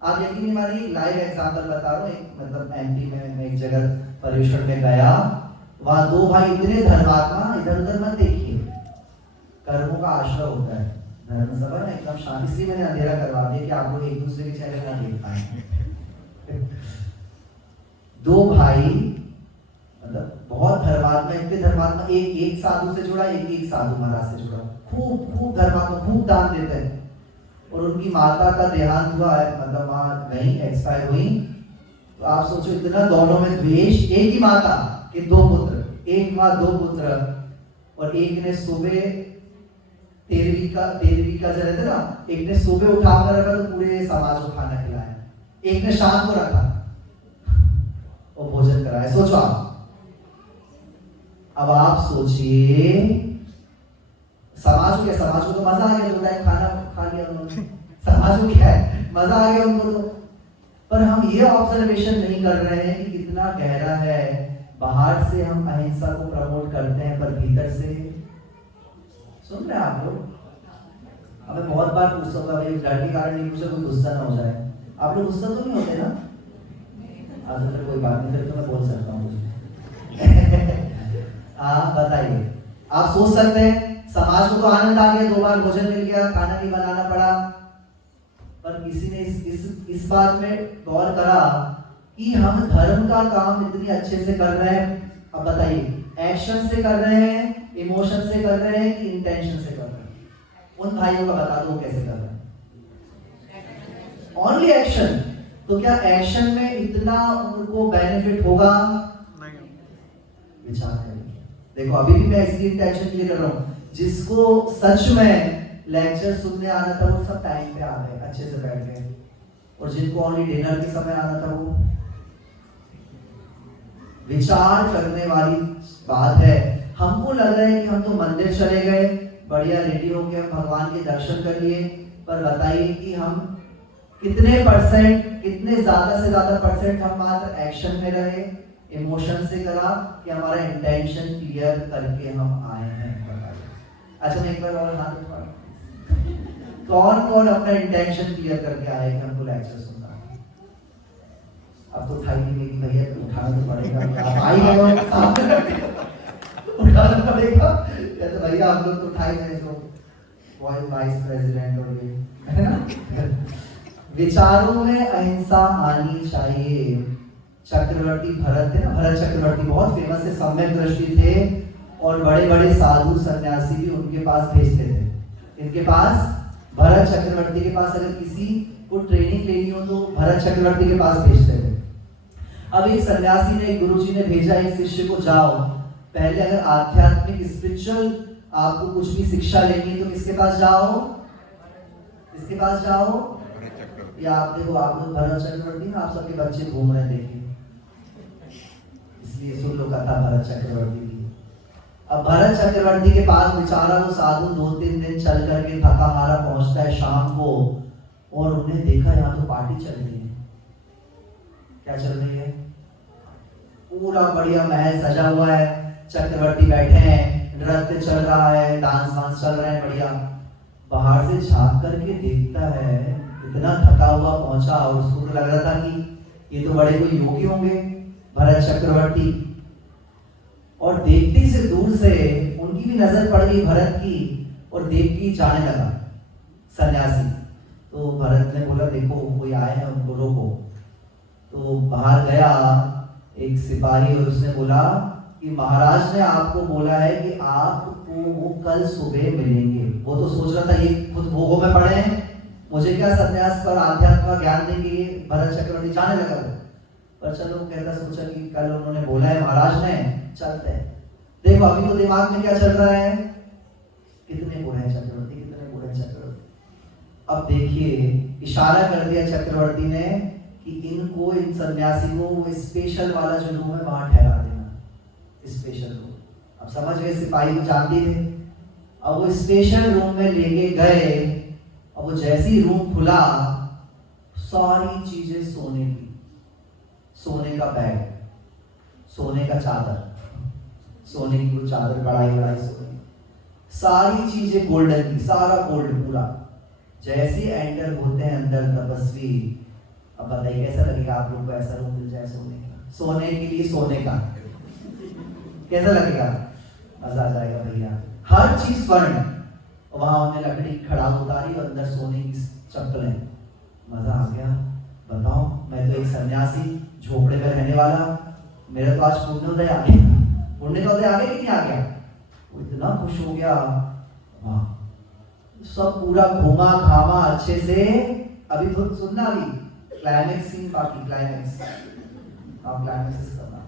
आप यकीन नहीं मानिए, लाइव एग्जांपल बता रहा हूँ। एक मतलब एमपी में मैं एक जगह पर्यूषण में गया, वहां दो भाई इतने धर्मात्मा, इधर उधर मत देखिए, कर्मों का आश्रय होता है धर्म सभा ना, एकदम शांति। इसलिए मैंने अंधेरा करवा दिया कि आप लोग एक दूसरे के चेहरे ना देख पाए। दो भाई मतलब बहुत धर्मात्मा, इतने धर्मात्मा, एक साधु से जुड़ा, एक साधु महाराज से जुड़ा, खूब धर्मात्मा, खूब दान देते हैं। और उनकी माता का देहांत हुआ है, मतलब वहां गई, एक्सपायर हुई। तो आप सोचो इतना दोनों में द्वेष। एक ही माता के दो पुत्र, एक माँ दो पुत्र, और एक ने सुबह 13वीं का जो रहता ना, एक ने सुबह उठा कर रखा तो पूरे समाज को खाना खिलाया, एक ने शाम को रखा और भोजन कराया। सोचो आप, अब आप सोचिए समाज को क्या, समाज को तो मजा आ गया, दो टाइम खाना खा लिया उन्होंने, समाज को क्या है, मजा आ गया उनको तो। पर हम ये ऑब्जर्वेशन नहीं कर रहे हैं कि कितना गहरा है। बाहर से हम अहिंसा को प्रमोट करते हैं, पर भीतर से, सुन रहे हैं आप लोग? हमें बहुत बार पूछता होगा, भाई डर के कारण नहीं पूछा, कोई गुस्सा ना हो जाए। आप लोग गुस्सा तो नहीं होते ना? आज तो कोई बात नहीं, फिर तो मैं बोल सकता हूँ। हाँ बताइए, आप सोच सकते हैं समाज को तो आनंद आ गया, 2 बार भोजन मिल गया, खाना नहीं बनाना पड़ा, पर किसी ने इस बात में गौर करा कि हम धर्म का काम इतनी अच्छे से कर रहे हैं। अब बताइए, एक्शन से कर रहे हैं, इमोशन से कर रहे हैं कि इंटेंशन से कर रहे हैं? उन भाइयों का बता दो कैसे कर रहे हैं। Only action. तो क्या एक्शन में इतना उनको बेनिफिट होगा? नहीं। विचार करिए। देखो अभी भी मैं इसकी इंटेंशन के लिए कर रहा हूँ, जिसको सच में लेक्चर सुनने आना था वो सब टाइम पे आ गए, अच्छे से बैठ गए, और जिनको ओनली डिनर के समय आना था वो। विचार करने वाली बात है। हमको लग रहा है कि हम तो मंदिर चले गए, बढ़िया रेडी हो के हम भगवान के दर्शन कर लिए, पर बताइए कि हम कितने परसेंट, कितने ज्यादा से ज्यादा परसेंट हम मात्र एक्शन में रहे, इमोशन से करा, कि हमारा इंटेंशन क्लियर करके हम आए हैं? अच्छा मैं एक बार और हाथ उठा, कौन कौन अपना इंटेंशन क्लियर करके आए कि हमको लेक्चर सुनना है? अब तो उठाई नहीं गई भैया, तो उठाना तो पड़ेगा, उठाना पड़ेगा या तो भैया आप लोग तो उठाई गए, जो वाइस प्रेसिडेंट और ये है ना। विचारों में अहिंसा आनी चाहिए। चक्रवर्ती भरत थे ना, भरत चक्रवर्ती बहुत फेमस है, सम्यक दृष्टि थे, और बड़े बड़े साधु सन्यासी भी उनके पास भेजते थे। इनके पास, भरत चक्रवर्ती के पास अगर किसी को ट्रेनिंग लेनी हो तो भरत चक्रवर्ती के पास भेजते थे। अब एक सन्यासी ने, एक गुरुजी ने भेजा एक शिष्य को, जाओ पहले अगर आध्यात्मिक स्पिरिचुअल आपको कुछ भी शिक्षा लेनी है तो किसके पास जाओ? किसके पास जाओ? या आप देखो, आप लोग भरत चक्रवर्ती ना, आप सबके बच्चे घूम रहे देखिए, इसलिए सुन लो कथा भरत चक्रवर्ती की। अब अब भरत चक्रवर्ती के पास बेचारा वो साधु 2-3 दिन चल करके थका हारा पहुंचता है शाम को, और उन्हें देखा यहाँ तो पार्टी चल रही है। क्या चल रही है? पूरा बढ़िया महल सजा हुआ है, चक्रवर्ती बैठे हैं, नृत्य चल रहा है, डांस वांस चल रहे हैं बढ़िया। बाहर से झांक करके देखता है, इतना थका हुआ पहुंचा और उसको तो लग रहा था कि ये तो बड़े कोई योगी होंगे भरत चक्रवर्ती, और देखते से दूर से उनकी भी नजर पड़ गई भरत की, और देख के जाने लगा सन्यासी। तो भरत ने बोला देखो कोई आए हैं उनको रोको। तो बाहर गया एक सिपाही और उसने बोला कि महाराज ने आपको बोला है कि आपको वो कल सुबह मिलेंगे। वो तो सोच रहा था ये खुद भोगों में पड़े हैं, मुझे क्या सन्यास पर आध्यात्म का ज्ञान देंगे। भरत चक्रवर्ती जाने लगा पर चलो कहता सोचा कि कल उन्होंने बोला है महाराज ने, चलते हैं। देखो अभी तो दिमाग में क्या चल रहा है, कितने बूढ़े हैं चक्रवर्ती, कितने बूढ़े हैं चक्रवर्ती। अब देखिए इशारा कर दिया चक्रवर्ती ने कि इनको, इन सन्यासी को स्पेशल वाला जो रूम है वहां ठहरा देना, स्पेशल रूम। अब समझ गए, सिपाही को जानते थे। अब वो स्पेशल रूम में लेके गए, अब वो जैसे ही रूम खुला सारी चीजें सोने की, सोने का बैग, सोने का चादर, सोने की वो चादर, कढ़ाई वढ़ाई सोने, सारी चीजें गोल्डन की, सारा गोल्ड पूरा। जैसे एंटर होते हैं अंदर तपस्वी, अब बताइए कैसा लगेगा आप लोग को ऐसा रूम मिल जाए सोने का, सोने के लिए सोने का, कैसा लगेगा? मजा आ जाएगा भैया, हर चीज स्वर्ण। वहां उन्होंने लकड़ी की खड़ाक उतारी और अंदर सोने की चप्पलें, मजा आ गया। बताओ मैं तो एक सन्यासी झोपड़े में रहने वाला, मेरा तो आज पुण्योदय आ गया, पुण्योदय आ गया कि नहीं आ गया? वो इतना खुश हो गया, वाह, सब पूरा घूमा घामा अच्छे से। अभी तो सुनना, अभी क्लाइमेक्स सीन बाकी, क्लाइमेक्स आप क्लाइमेक्स करना।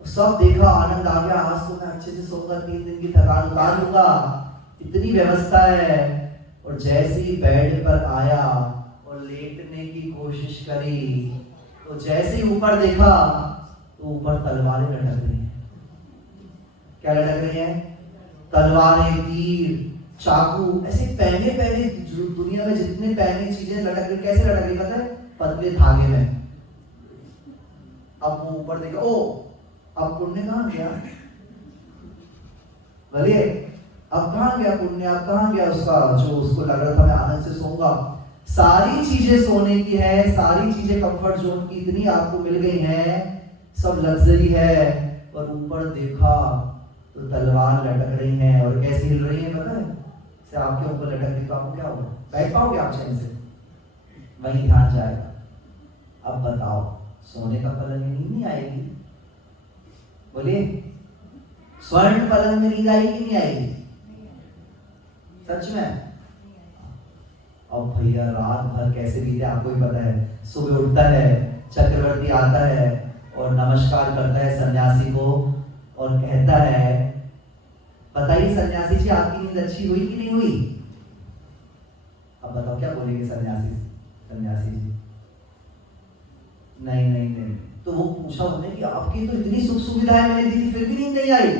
सब देखा, आनंद आ गया, आज तो मैं अच्छे से सोऊंगा, 3 दिन की थकान उतार लूंगा, इतनी व्यवस्था है। और जैसे ही बेड पर आया और लेटने की कोशिश करी, तो जैसे ही ऊपर देखा तो ऊपर तलवारें लटक रही हैं। क्या लटक रही हैं? तलवारें, तीर, चाकू, ऐसे पहले पहले दुनिया में जितने पहले चीजें लटक रही, कैसे लटक रही पता है? पतले धागे में। अब वो ऊपर देखा, ओ अब पुण्य कहाँ गया? बोलिए अब कहाँ गया पुण्य, अब कहाँ गया उसका जो उसको लग रहा था मैं आनंद से सोऊंगा। सारी चीजें सोने की है, सारी चीजें कंफर्ट जोन की इतनी आपको मिल गई हैं, सब लग्जरी है। और ऊपर देखा तो तलवार लटक रही है, और कैसी हिल रही है पता है? से आपके ऊपर लटक रही तो आपको क्या होगा? बैठ पाओगे आप चैन से? वही ध्यान जाएगा। अब बताओ सोने का पलंग में नींद नहीं आएगी? बोलिए स्वर्ण पलंग में नींद आएगी नहीं आएगी? सच में? अब भैया रात भर कैसे बीते आपको ही पता है। सुबह उठता है, चक्रवर्ती आता है और नमस्कार करता है सन्यासी को और कहता है बताइए सन्यासी जी आपकी नींद अच्छी हुई कि नहीं हुई? अब बताओ क्या बोलेंगे सन्यासी जी? नहीं नहीं नहीं। तो वो पूछा उन्होंने कि आपकी तो इतनी सुख सुविधाएं मैंने दी थी फिर भी नींद नहीं आई?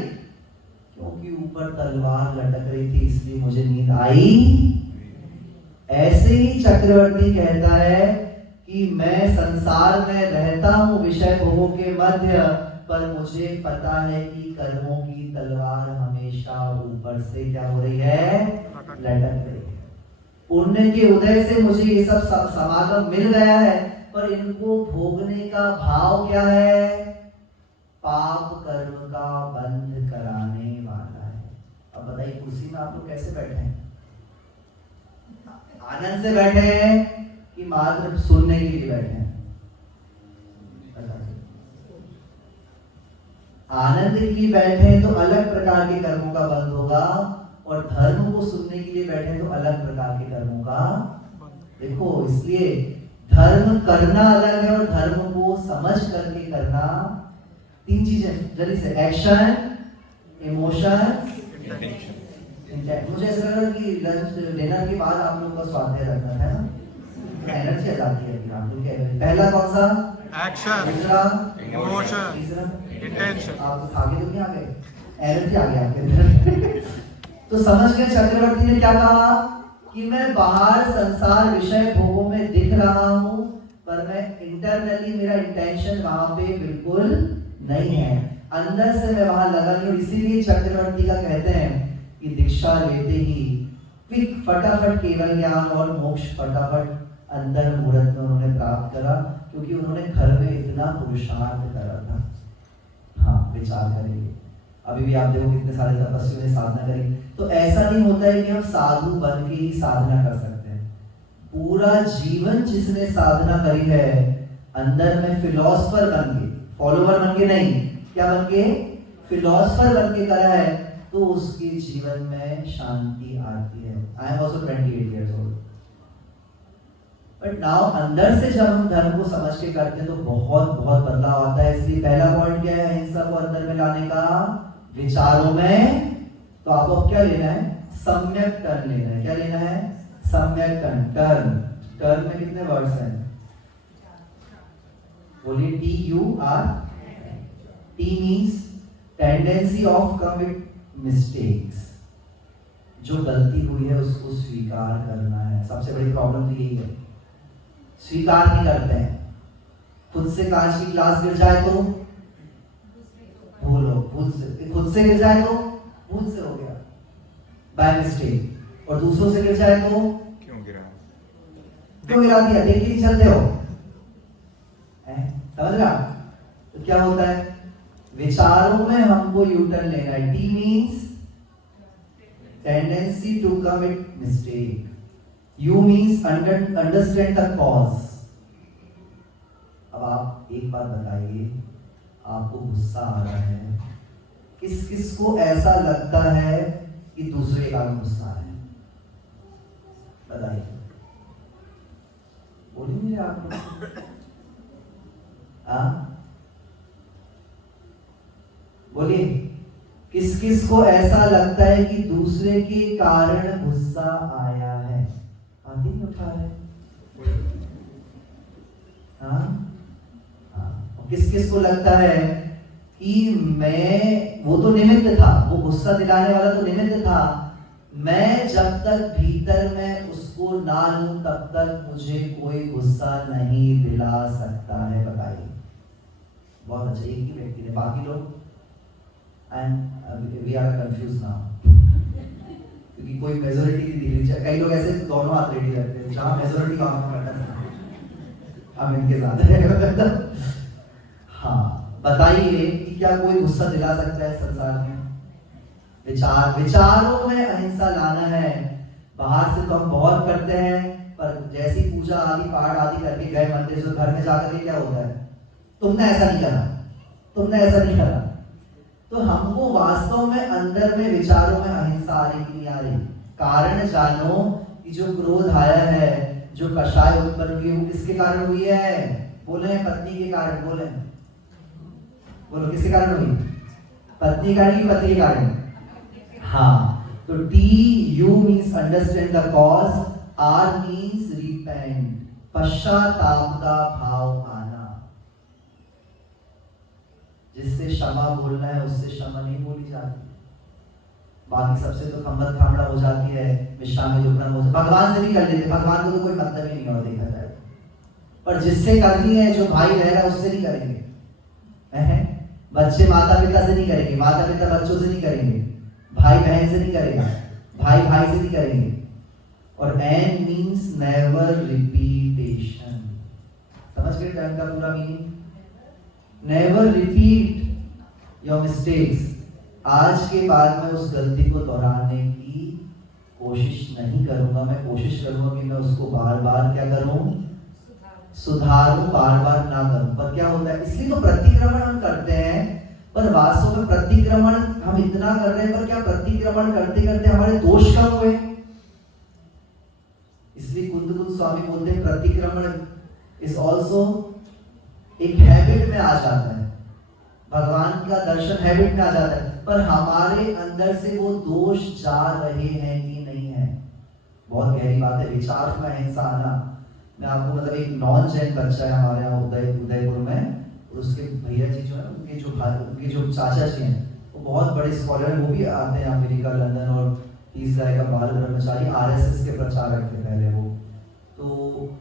क्योंकि ऊपर तलवार लटक रही थी इसलिए मुझे नींद आई। ऐसे ही चक्रवर्ती कहता है कि मैं संसार में रहता हूं विषय भोगों के मध्य, पर मुझे पता है कि कर्मों की तलवार हमेशा ऊपर से क्या हो रही है? लटक रही है। पुण्य के उदय से मुझे ये सब समागम मिल गया है, पर इनको भोगने का भाव क्या है? पाप कर्म का बंध कराने वाला है। अब बताइए कुर्सी में आप लोग कैसे बैठे हैं? आनंद से बैठे हैं कि मात्र सुनने के लिए बैठे हैं? आनंद के लिए बैठे हैं तो अलग प्रकार के कर्मों का बंध होगा, और धर्म को सुनने के लिए बैठे तो अलग प्रकार के कर्मों का। देखो इसलिए धर्म करना अलग है और धर्म को समझ करके करना। 3 चीजें जल्दी से, एक्शन, इमोशन, इंटेंशन। मुझे ऐसा लग रहा कि लंच डिनर के बाद आप लोग का स्वाध्याय रखना है ना, एनर्जी आ जाती है आप लोग के। पहला कौन सा? एक्शन, दूसरा इमोशन, तीसरा इंटेंशन। आप तो आगे तो नहीं आ गए। एनर्जी आ गया आपके अंदर। तो समझ गए चक्रवर्ती ने क्या कहा कि मैं बाहर संसार विषय भोगों में दिख रहा हूं, पर मैं इंटरनली मेरा इंटेंशन वहां पे बिल्कुल नहीं है, अंदर से मैं वहां लगा नहीं हूं। इसीलिए चक्रवर्ती का कहते हैं कि दीक्षा लेते ही क्विक फटाफट केवल ज्ञान और मोक्ष फटाफट अंदर मुहूर्त में उन्होंने प्राप्त करा, क्योंकि उन्होंने घर में इतना पुरुषार्थ करा था। हाँ, विचार करेंगे, अभी भी आप देखो कितने सारे तपस्वियों ने साधना करी। तो ऐसा नहीं होता है कि हम साधु बन के ही साधना कर सकते हैं। पूरा जीवन जिसने साधना करी है, अंदर में फिलोसफर बन के, फॉलोवर बन के नहीं, क्या बन के, फिलोसफर बन के करा है, तो उसके जीवन में शांति आती है। I am also 28 years old, but now अंदर से जब हम धर्म को समझ के करते हैं तो बहुत बहुत बदलाव आता है। इसलिए पहला पॉइंट क्या है अहिंसा को अंदर में लाने का, विचारों में। तो आपको क्या लेना है, सम्यक टर्न लेना है। क्या लेना है, सम्यक टर्न। टर्न, टर्न में कितने वर्ड्स हैं, बोलिए। TUR, T means tendency of commit mistakes, जो गलती हुई है उसको स्वीकार करना है। सबसे बड़ी प्रॉब्लम तो यही है, स्वीकार नहीं करते हैं। खुद से कांच की ग्लास गिर जाए तो भूलो, खुद से गिर जाए तो भूल से हो गया, बाय मिस्टेक, और दूसरों से गिर जाए तो क्यों गिरा दिया, देख ही चलते हो, समझ रहा। तो क्या होता है, विचारों में हमको यूटर्न लेना है। T means tendency to commit mistake, U means understand the cause। अब आप एक बात बताइए, आपको गुस्सा आ रहा है, किस किस को ऐसा लगता है कि दूसरे का गुस्सा है, बताइए, बोलिए आप। बोलिए, किस किस को ऐसा लगता है कि दूसरे के कारण गुस्सा आया है, हाथ नहीं उठा रहे। किस किस को लगता है कि मैं, वो तो निमित्त था, वो गुस्सा दिलाने वाला तो निमित्त था, मैं जब तक भीतर में उसको ना लूं तब तक मुझे कोई गुस्सा नहीं दिला सकता है, बताइए। बहुत अच्छा, एक ही व्यक्ति ने, बाकी लोग वी आर कंफ्यूज नाउ, क्योंकि कोई मेजोरिटी नहीं दिख रही। कई लोग ऐसे दोनों हाथ रेडी रखते हैं, जहां मेजोरिटी काम करता है हम इनके साथ। हाँ, बताइए कि क्या कोई गुस्सा दिला सकता है संसार में? विचारों में अहिंसा लाना है। बाहर से तो हम बहुत करते हैं, पर जैसी पूजा आदि पाठ आदि करके गए मंदिर से, घर में जाकर के क्या होता है, तुमने ऐसा नहीं करा, तुमने ऐसा नहीं करा। तो हमको वास्तव में अंदर में विचारों में अहिंसा आ रही कि नहीं आ रही। कारण जानो कि जो क्रोध आया है, जो कषाय उत्पन्न हुई, वो किसके कारण हुई है? बोले पत्नी के कारण, बोले बोलो किसके कारण हुई? पत्नी कारण की पति के कारण? हाँ, तो TU means understand the cause, R means repent, पश्चाताप का भाव आना। जिससे क्षमा बोलना है उससे क्षमा नहीं बोली जाती, बाकी सबसे तो खम्बत खामड़ा हो जाती है, विश्राम में दुखना हो, भगवान से भी कर लेते, भगवान को तो कोई मतलब ही नहीं और देखा जाए, पर जिससे करनी है, जो भाई रह रहा है उससे नहीं करेंगे। बच्चे माता पिता से नहीं करेंगे, माता पिता बच्चों से नहीं करेंगे, भाई बहन से नहीं करेगा, भाई भाई से नहीं करेंगे। और N means never repetition, समझ गए टर्म का पूरा meaning? Never repeat your mistakes. आज के बाद मैं उस गलती को दोहराने की कोशिश नहीं करूंगा, मैं कोशिश करूंगा कि मैं उसको बार बार क्या करूं, सुधारूं, बार बार ना करूं। पर क्या होता है, इसलिए तो प्रतिक्रमण हम करते हैं, पर वास्तव में प्रतिक्रमण हम इतना कर रहे हैं, पर क्या प्रतिक्रमण करते करते हमारे दोष कम हुए? इसलिए कुंदकुंद स्वामी बोलते हैं प्रतिक्रमण इज ऑल्सो एक हैबिट में आ जाता है, भगवान का दर्शन हैबिट में आ जाता है, पर हमारे अंदर से वो दोष जा रहे हैं कि नहीं है? बहुत गहरी बात है। विचार में अहिंसा आना, मैं आपको मतलब एक नॉन जैन बच्चा है हमारे यहाँ उदयपुर में, उसके भैया जी जो है, उनके जो चाचा जी हैं, वो बहुत बड़े स्कॉलर हैं, वो भी आते हैं अमेरिका, लंदन, और 30 गाय का बाल ब्रह्मचारी, आरएसएस के प्रचारक थे पहले वो। तो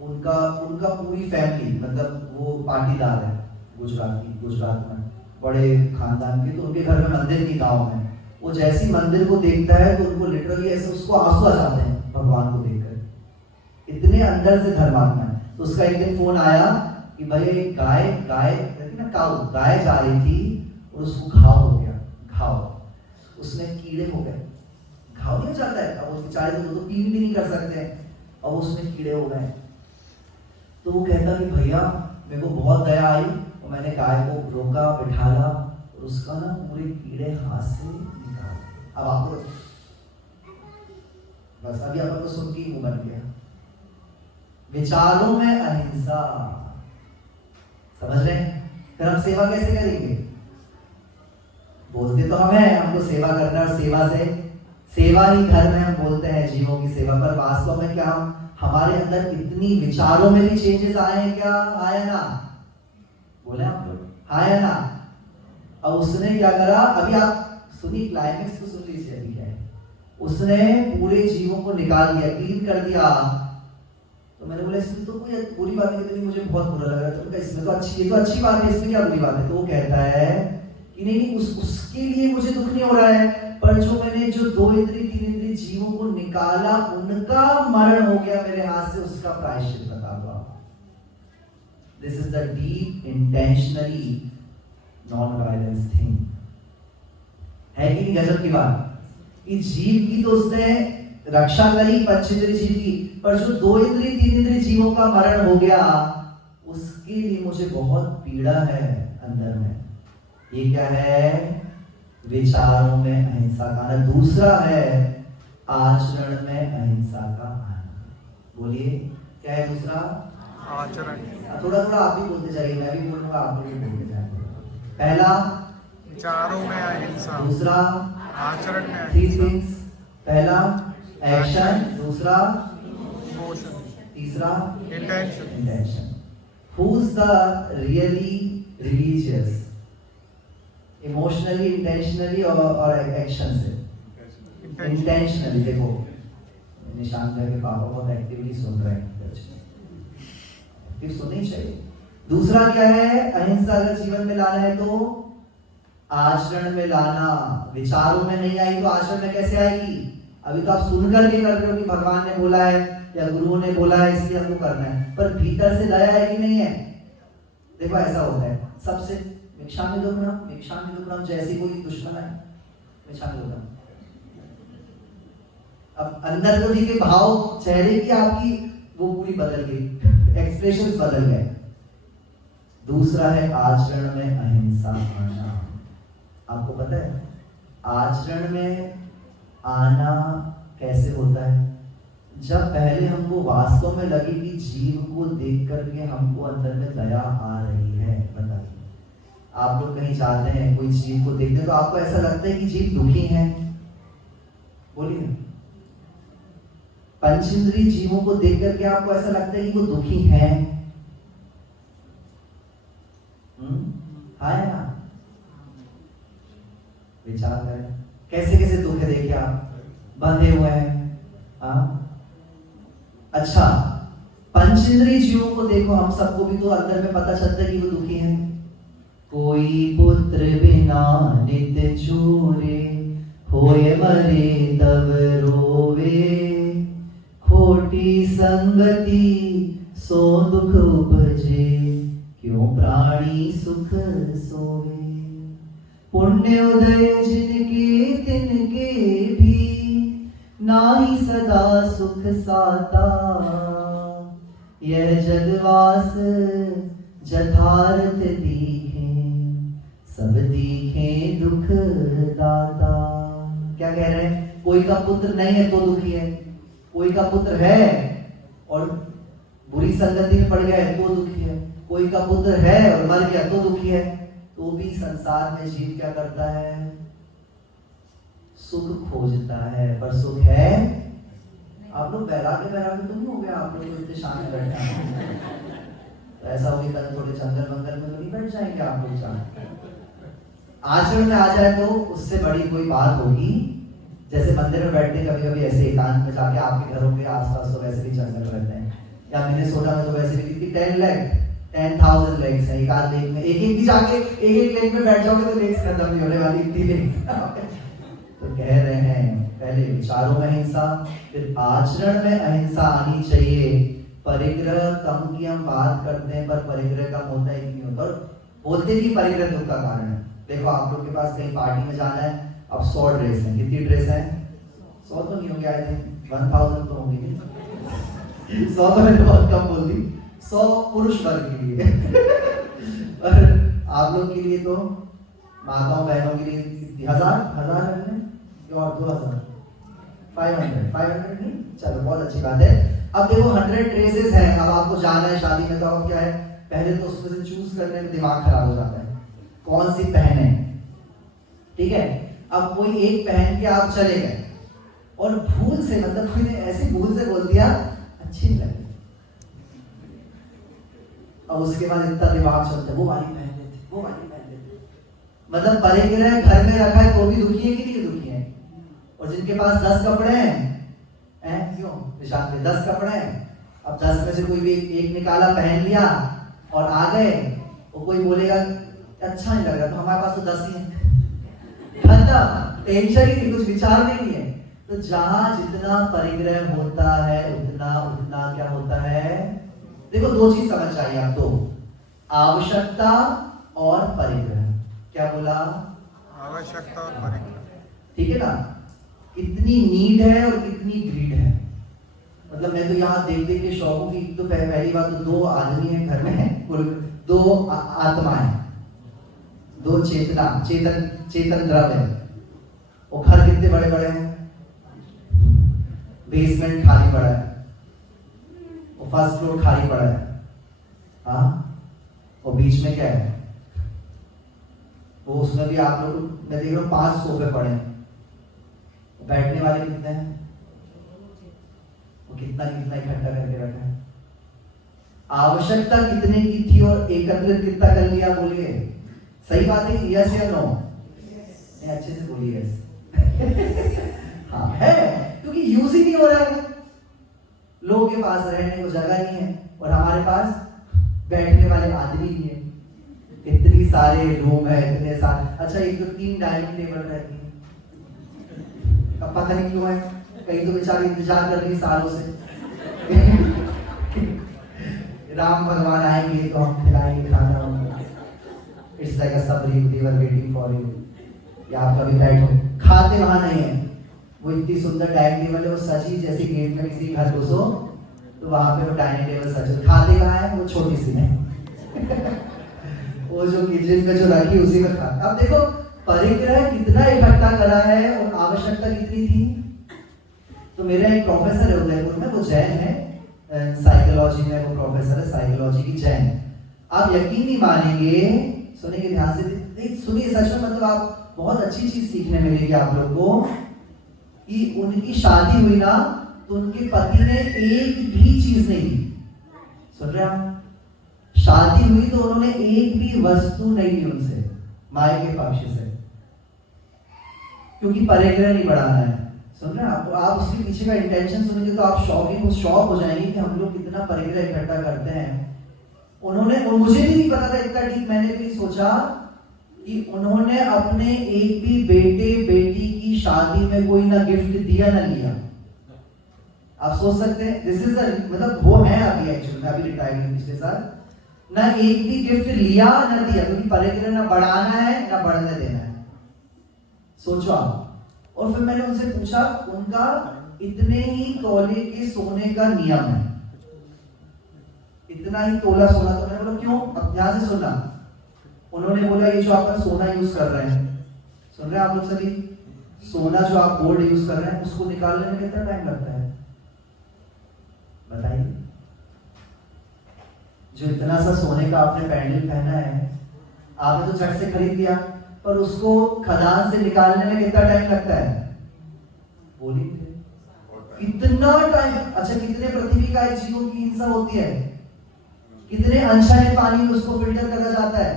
उनका पूरी फैमिली, मतलब वो पाटीदार है गुजरात में, बड़े खानदान के। तो उनके घर में मंदिर नहीं, गाँव में। वो जैसी मंदिर को देखता है तो उनको लिटरली ऐसे उसको आंसू आ जाते हैं भगवान को देखकर, इतने अंदर से धर्मात्मा है। तो उसका एक दिन फोन आया कि भाई गाय ना, काऊ गाय जा रही थी और उसको घाव हो गया, उसमें कीड़े हो गए। घाव नहीं हो जाता है, अब वो बेचारे तो पीन भी नहीं कर सकते, और उसमें कीड़े हो गए। तो वो कहता कि भैया मेरे को बहुत दया आई और मैंने गाय को रोका, बिठाला, और उसका ना पूरे कीड़े हाथ से निकाल। अब आपको बस अभी आपको सुन के मुंह बन गया। विचारों में अहिंसा, समझ रहे हैं? फिर हम सेवा कैसे करेंगे? बोलते तो हम हैं हमको सेवा करना, और सेवा ही धर्म है, हम बोलते हैं जीवों की सेवा, पर वास्तव में क्या हमारे अंदर इतनी विचारों में भी चेंजेस आए हैं क्या? आया ना? बोले आप लोग, आया ना? अब उसने क्या करा, अभी आप सुनिए, क्लाइमेक्स को सुन लीजिए। अभी क्या है, उसने पूरे जीवों को निकाल दिया, क्लीन कर दिया। तो मैंने बोला इसमें तो कोई बुरी बात नहीं, मुझे बहुत बुरा लग रहा है। तो इसमें तो अच्छी, ये तो अच्छी बात है, इसमें क्या बुरी बात है? तो वो कहता है कि नहीं, उसके लिए मुझे दुख नहीं हो रहा है, पर जो मैंने जो 2 इंद्रिय 3 इंद्रिय जीवों को निकाला, उनका मरण हो गया मेरे हाथ से, उसका प्रायश्चित बता दो। This is the deep intentionally non violence thing. है कि नहीं गजब की बात? कि जीव की तो उसने रक्षा करी, पंचेंद्रिय जीव की, पर जो 2 इंद्रिय 3 इंद्रिय जीवों का मरण हो गया, उसके लिए मुझे बहुत पीड़ा है अंदर में। ये क्या है? विचारों में अहिंसा का आना। दूसरा है आचरण में अहिंसा का आना। बोलिए क्या है दूसरा? आचरण। थोड़ा आप भी बोलते जाइए, मैं भी बोलूंगा, आप भी बोलते जाइए। पहला विचारों में अहिंसा, दूसरा आचरण में थ्री अहिंसा। थिंग्स। पहला एक्शन, दूसरा इमोशन, तीसरा intention. Who is the really religious? Emotionally, intentionally और एक्शन से? इंटेंशनली। देखो निशान के पापा बहुत एक्टिवली सुन रहे हैं, एक्टिव सुननी चाहिए। दूसरा क्या है? अहिंसा अगर जीवन में लाना है तो आचरण में लाना। विचारों में नहीं आई तो आचरण में कैसे आएगी? अभी तो आप सुनकर के कर रहे हो कि भगवान ने बोला है या गुरुओं ने बोला है इसलिए हमको करना है, पर भीतर से दया है कि नहीं है? देखो ऐसा होता है सबसे, मिक्षामि दुक्कडम, जैसे कोई दुश्मन है, मिक्षामि दुक्कडम। अब अंदर तो देखिए भाव चेहरे की आपकी वो पूरी बदल गई, एक्सप्रेशंस बदल गए। दूसरा है आचरण में अहिंसा आना। आपको पता है आचरण में आना कैसे होता है? जब पहले हमको वास्तव में लगे कि जीव को देख करके हमको अंदर में दया आ रही है। बताइए, आप लोग कहीं जाते हैं, कोई जीव को देखते हैं तो आपको ऐसा लगता है कि जीव दुखी है? बोलिए, पंचेंद्रिय जीवों को देख करके आपको ऐसा लगता है कि वो दुखी है? हाँ ना? विचार करें, कैसे कैसे दुख है देखिए, आप बंधे हुए हैं। अच्छा, पंचेंद्रिय जीवों को देखो, हम सबको भी तो अंदर में पता चलता है कि वो दुखी है। कोई पुत्र बिना नित्य चूरे, होए मरे तब रोवे, खोटी संगति सो दुख उपजे, क्यों प्राणी सुख सोवे। पुण्य उदय जिनके तिनके भी, नाही सदा सुख साता, यह जगवास जथार्थ दीखे, सब दीखे दुख दाता। क्या कह रहे हैं? कोई का पुत्र नहीं है तो दुखी है, कोई का पुत्र है और बुरी संगति में पड़ गया है तो दुखी है, कोई का पुत्र है और मर गया तो दुखी है। तो भी संसार में जीव क्या करता है? सुख खोजता है, पर सुख है? आप लोग बैरागे तो नहीं हो गया? आप लोग इतने शांत बैठे हैं तो ऐसा होगी कल थोड़े जंगल वंगल में तो नहीं बैठ जाएंगे आप लोग? आश्रम में आ जाए तो उससे बड़ी कोई बात होगी। जैसे मंदिर में बैठते कभी कभी ऐसे एकांत में जाके आपके घरों के आसपास तो वैसे भी जंगल रहते हैं, या मिनेसोटा में तो वैसे भी कितनी 10,000 लेक्स है। एक आध लेक में एक भी जाके एक लेक में बैठ जाओगे तो लेक्स खत्म नहीं होने वाली, इतनी लेक्स। तो कह रहे हैं पहले विचारों में अहिंसा, फिर आचरण में अहिंसा आनी चाहिए। परिग्रह कम की हम बात करते हैं, पर परिग्रह कम होता ही नहीं होता। बोलते भी परिग्रह दुख का कारण है। देखो आप लोग के पास कहीं पार्टी में जाना है, अब 100 ड्रेस है, कितनी ड्रेस है? 100 तो नहीं होंगे, आई थिंक 1000 तो होंगी। 100 तो मैंने बहुत कम बोल दी। 100 पुरुष वर्ग के लिए और आप लोग के लिए तो माताओं बहनों के लिए 1000 है और 2000 500 नहीं, चलो बहुत अच्छी बात है। अब देखो 100 ड्रेसेस हैं, अब आपको जाना है शादी में, तो अब क्या है, पहले तो उसमें से चूज करने में दिमाग खराब हो जाता है कौन सी पहने, ठीक है। अब कोई एक पहन के आप चले गए और भूल से, मतलब कोई ने ऐसी भूल से बोल दिया अच्छी नहीं लगी, और उसके बाद इतना दिमाग चलता है वो वाली पहन लेते, वो वाली पहन लेते। मतलब परिग्रह घर में रखा है तो भी दुखी है कि नहीं दुखी है। और जिनके पास 10 कपड़े हैं क्यों निशान पे 10 कपड़े हैं, अब 10 में से कोई भी एक निकाला पहन लिया और आ गए, वो कोई बोलेगा अच्छा नहीं लग रहा, तो हमारे पास तो 10 ही है, खत्म, टेंशन ही नहीं, कुछ विचार नहीं है। तो जहां जितना परिग्रह होता है उतना क्या होता है। देखो 2 चीज समझ चाहिए आप, 2 आवश्यकता और परिग्रह। क्या बोला? आवश्यकता और परिग्रह, ठीक है ना। कितनी नीड है और कितनी ग्रीड है। मतलब मैं तो यहाँ देख देख के शौक हूँ कि तो पहली बात तो 2 आदमी है घर में, 2 आत्माएं, 2 चेतन द्रव्य है। वो घर कितने बड़े बड़े हैं, बेसमेंट खाली पड़ा है, वो फर्स्ट फ्लोर खाली पड़ा है, हाँ, और बीच में क्या है, वो उसमें भी आप लोग मैं देख रहा हूँ 5 सोफे पड़े हैं, बैठने वाले कितने हैं, वो कितना इकट्ठा करके रखा है। आवश्यकता कितने की थी और एकत्रित कितना कर लिया, बोलिए सही बात है कि यस या नो? नहीं अच्छे से बोलिए यस। हाँ है, क्योंकि यूज ही नहीं हो रहा है, लोगों के पास रहने को जगह नहीं है और हमारे पास बैठने वाले आदमी नहीं है। इतनी सारे रूम है, इतने सारे, अच्छा एक तो 3 डाइनिंग टेबल रहती है, अब पता नहीं क्यों है, कहीं तो बेचारी इंतजार कर रही सालों से राम भगवान आएंगे तो हम खिलाएंगे खाना, it's like a Shabari we were waiting for you, या आप कभी बैठो, खाते वहां नहीं है। वो इतनी सुंदर डाइनिंग टेबल है, वो सची जैसे गेट में किसी घर घुसो तो वहां पे वो डाइनिंग टेबल सच, खाते कहाँ है, वो छोटी सी है वो जो किचन में जो रखी उसी में खा। अब देखो परिग्रह कितना इकट्ठा करा है और आवश्यकता कितनी थी। तो मेरा एक प्रोफेसर है उदयपुर में, वो जैन है, साइकोलॉजी में वो प्रोफेसर है, साइकोलॉजी की जैन। आप यकीन नहीं मानेंगे, सुनेंगे ध्यान से, सुनिए सच में, मतलब आप बहुत अच्छी चीज सीखने मिलेगी आप लोग को। कि उनकी शादी हुई ना तो उनके पति ने एक भी चीज नहीं दी, सुन रहे आप, शादी हुई तो उन्होंने एक भी वस्तु नहीं ली उनसे, माए के पक्ष से, क्योंकि परिग्रह नहीं बढ़ाना है। सुन रहे हैं आप उसके पीछे का इंटेंशन सुनेंगे तो आप शॉक हो जाएंगे कि हम लोग कितना परिग्रह इकट्ठा करते हैं। उन्होंने, और मुझे भी नहीं पता था इतना डीप, मैंने भी सोचा कि उन्होंने अपने एक भी बेटे बेटी की शादी में कोई ना गिफ्ट दिया ना लिया। आप सोच सकते हैं, दिस इज मतलब वो है अभी एक्चुअली में, अभी रिटायर्ड पिछले साल, ना एक भी गिफ्ट लिया ना दिया, क्योंकि परिग्रह ना बढ़ाना है ना बढ़ने देना है। सोचो आप। और फिर मैंने उनसे पूछा, उनका इतने ही तोले के सोने का नियम है, इतना ही तोला सोना। तो मैंने बोला क्यों, अब ध्यान से सुनना। उन्होंने बोला ये जो आप सोना यूज कर रहे हैं, सुन रहे हैं आप लोग सभी, सोना जो आप गोल्ड यूज कर रहे हैं उसको निकालने में कितना टाइम लगता है बताइए। जो इतना सा सोने का आपने पैंडल पहना है, आपने तो झट से खरीद लिया, पर उसको खदान से निकालने में कितना टाइम लगता है, बोलिए कितना टाइम। अच्छा कितने पृथ्वी का जीवों की हिंसा होती है, कितने अंशाए पानी में उसको फिल्टर करा जाता है,